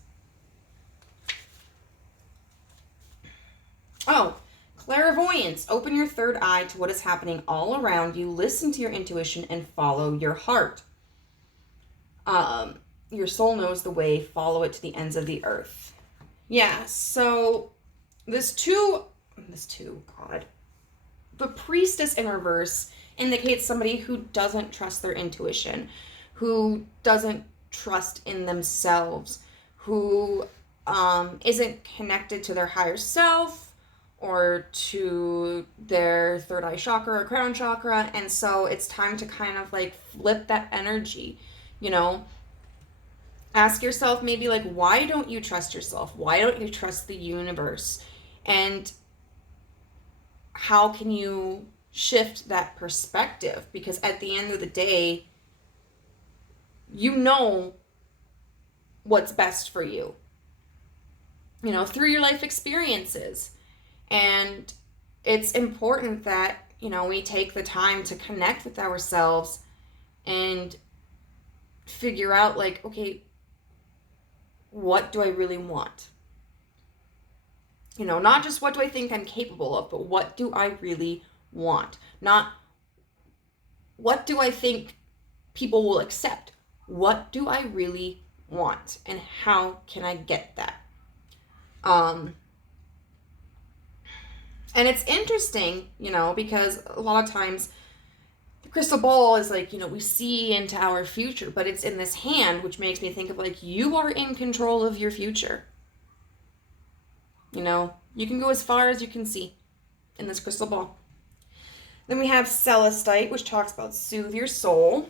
Oh, clairvoyance. Open your third eye to what is happening all around you. Listen to your intuition and follow your heart. Your soul knows the way. Follow it to the ends of the earth. Yeah, so this two, God. The priestess in reverse indicates somebody who doesn't trust their intuition, who doesn't trust in themselves, who isn't connected to their higher self or to their third eye chakra or crown chakra. And so it's time to kind of like flip that energy, ask yourself maybe like, why don't you trust yourself? Why don't you trust the universe? And how can you shift that perspective? Because at the end of the day, you know what's best for you, through your life experiences. And it's important that, we take the time to connect with ourselves and figure out like, okay, what do I really want? Not just what do I think I'm capable of, but what do I really want? Not what do I think people will accept? What do I really want? And how can I get that? And it's interesting, because a lot of times the crystal ball is like, we see into our future, but it's in this hand, which makes me think of like, you are in control of your future. You can go as far as you can see in this crystal ball. Then we have Celestite, which talks about soothe your soul.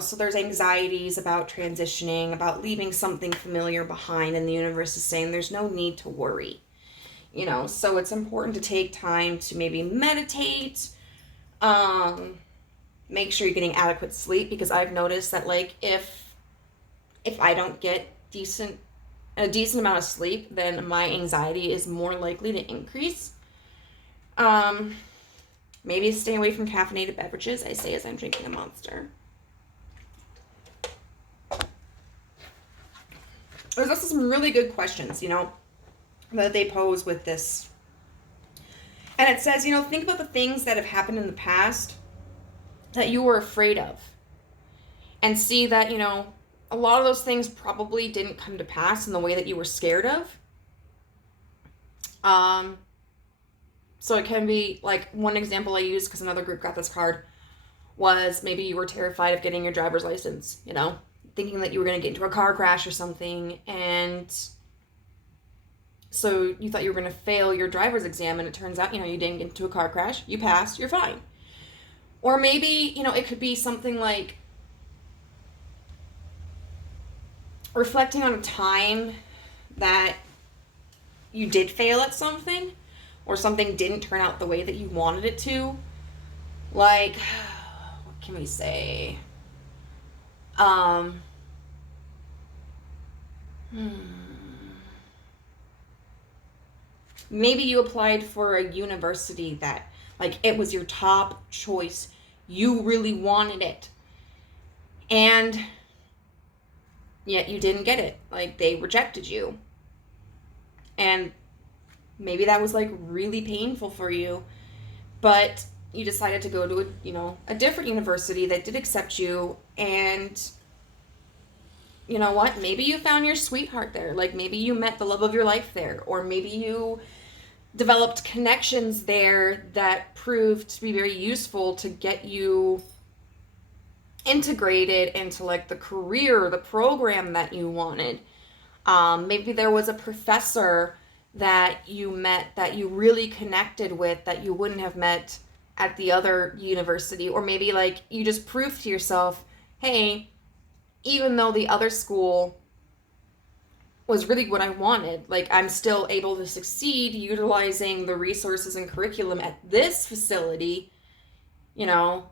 So there's anxieties about transitioning, about leaving something familiar behind, and the universe is saying there's no need to worry. So it's important to take time to maybe meditate, make sure you're getting adequate sleep, because I've noticed that like if I don't get a decent amount of sleep, then my anxiety is more likely to increase. Maybe stay away from caffeinated beverages, I say as I'm drinking a Monster. There's also some really good questions, that they pose with this. And it says, think about the things that have happened in the past that you were afraid of. And see that, a lot of those things probably didn't come to pass in the way that you were scared of. So it can be, like, one example I used, because another group got this card, was maybe you were terrified of getting your driver's license, thinking that you were going to get into a car crash or something, and so you thought you were going to fail your driver's exam, and it turns out, you didn't get into a car crash, you passed, you're fine. Or maybe, it could be something like reflecting on a time that you did fail at something, or something didn't turn out the way that you wanted it to. Like, what can we say? Um, Maybe you applied for a university that, like, it was your top choice. You really wanted it. And yet you didn't get it. Like, they rejected you. And maybe that was, like, really painful for you. But you decided to go to a different university that did accept you. And you know what? Maybe you found your sweetheart there. Like, maybe you met the love of your life there. Or maybe you developed connections there that proved to be very useful to get you integrated into, like, the career, the program that you wanted. Maybe there was a professor that you met that you really connected with that you wouldn't have met at the other university. Or maybe, like, you just proved to yourself, hey, even though the other school was really what I wanted, like, I'm still able to succeed utilizing the resources and curriculum at this facility, and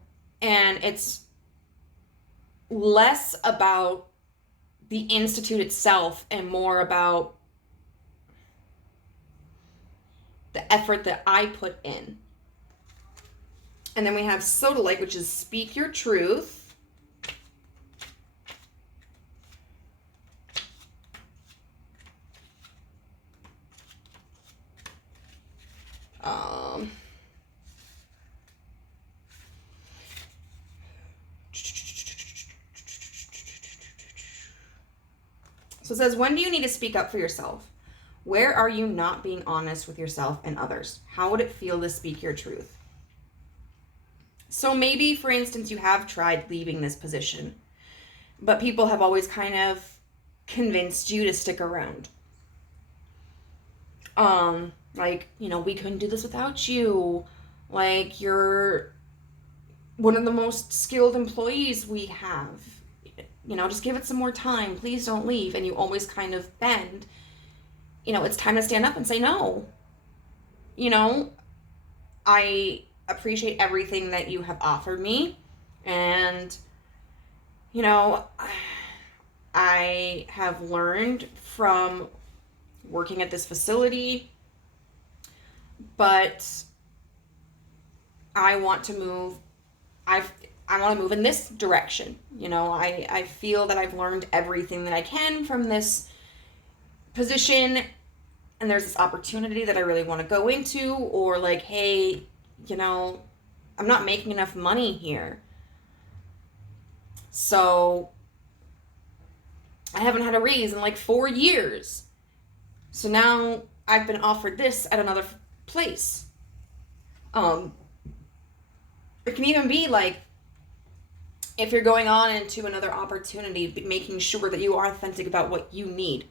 it's less about the institute itself and more about the effort that I put in. And then we have Sodalite, which is speak your truth. So it says, when do you need to speak up for yourself? Where are you not being honest with yourself and others? How would it feel to speak your truth? So maybe, for instance, you have tried leaving this position, but people have always kind of convinced you to stick around. Like, we couldn't do this without you. Like, you're one of the most skilled employees we have. Just give it some more time. Please don't leave. And you always kind of bend. It's time to stand up and say no. I appreciate everything that you have offered me. And, I have learned from working at this facility, but I want to move. I want to move in this direction. I feel that I've learned everything that I can from this position, and there's this opportunity that I really want to go into, or like, hey, I'm not making enough money here. So I haven't had a raise in like 4 years. So now I've been offered this at another place. It can even be like, if you're going on into another opportunity, making sure that you are authentic about what you need.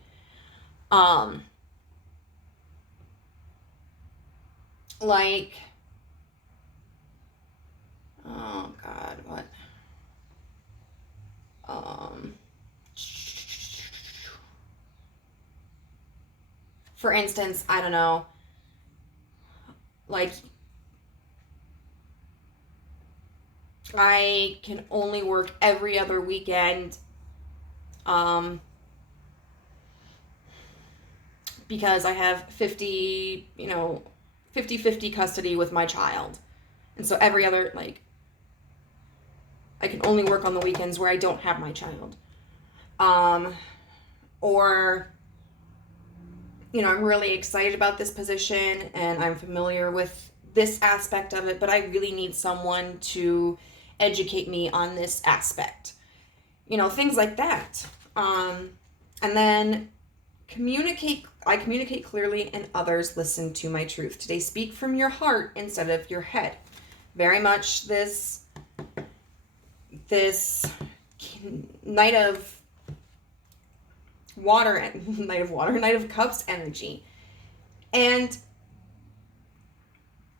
Like, oh God, what? For instance, I don't know, like, I can only work every other weekend, because I have 50-50 custody with my child. And so every other, like, I can only work on the weekends where I don't have my child. Or, I'm really excited about this position and I'm familiar with this aspect of it, but I really need someone to educate me on this aspect. Things like that. And then I communicate clearly and others listen to my truth. Today, speak from your heart instead of your head. Very much this Knight of Cups energy. And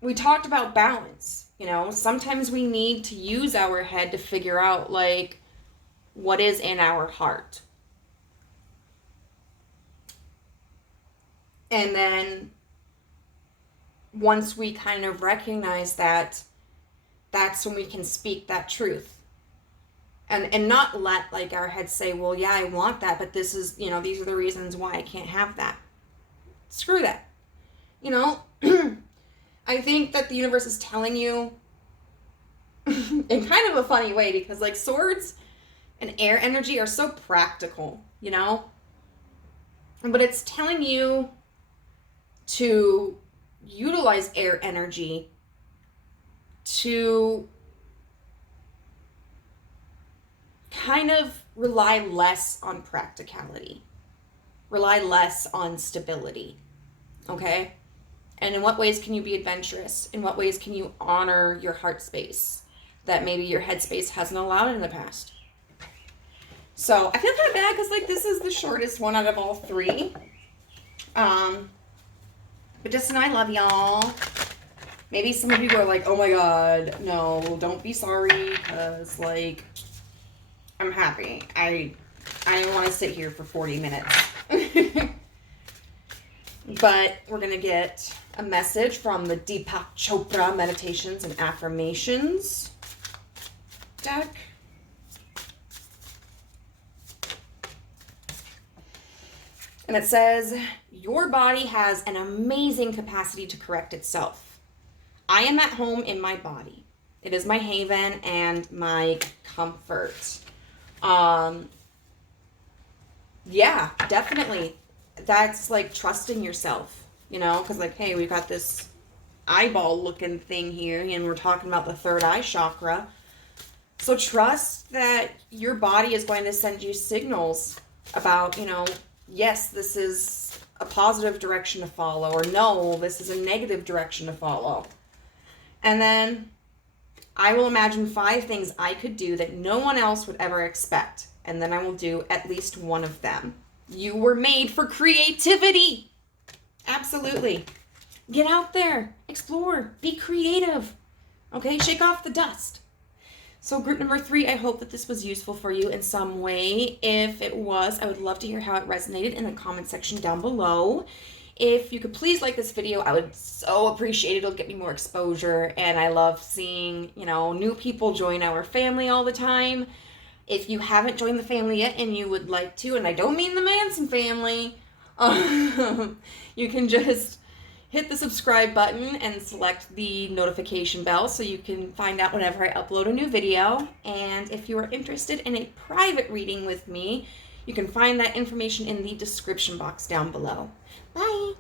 we talked about balance. Sometimes we need to use our head to figure out, like, what is in our heart. And then once we kind of recognize that, that's when we can speak that truth. And not let like our heads say, well, yeah, I want that, but this is, these are the reasons why I can't have that. Screw that. I think that the universe is telling you in kind of a funny way, because like swords and air energy are so practical, but it's telling you to utilize air energy to kind of rely less on practicality, rely less on stability, okay? And in what ways can you be adventurous? In what ways can you honor your heart space that maybe your head space hasn't allowed in the past? So I feel kind of bad because like this is the shortest one out of all three. But just and I love y'all. Maybe some of you are like, oh my god, no, don't be sorry, because like I'm happy. I don't want to sit here for 40 minutes. But we're going to get a message from the Deepak Chopra Meditations and Affirmations deck. And it says, your body has an amazing capacity to correct itself. I am at home in my body. It is my haven and my comfort. Yeah, definitely. That's like trusting yourself, because like, hey, we've got this eyeball looking thing here and we're talking about the third eye chakra. So trust that your body is going to send you signals about, yes, this is a positive direction to follow, or no, this is a negative direction to follow. And then I will imagine 5 things I could do that no one else would ever expect. And then I will do at least one of them. You were made for creativity. Absolutely. Get out there. Explore. Be creative. Okay? Shake off the dust. So group number 3, I hope that this was useful for you in some way. If it was, I would love to hear how it resonated in the comment section down below. If you could please like this video, I would so appreciate it. It'll get me more exposure. And I love seeing, new people join our family all the time. If you haven't joined the family yet and you would like to, and I don't mean the Manson family, you can just hit the subscribe button and select the notification bell so you can find out whenever I upload a new video. And if you are interested in a private reading with me, you can find that information in the description box down below. Bye!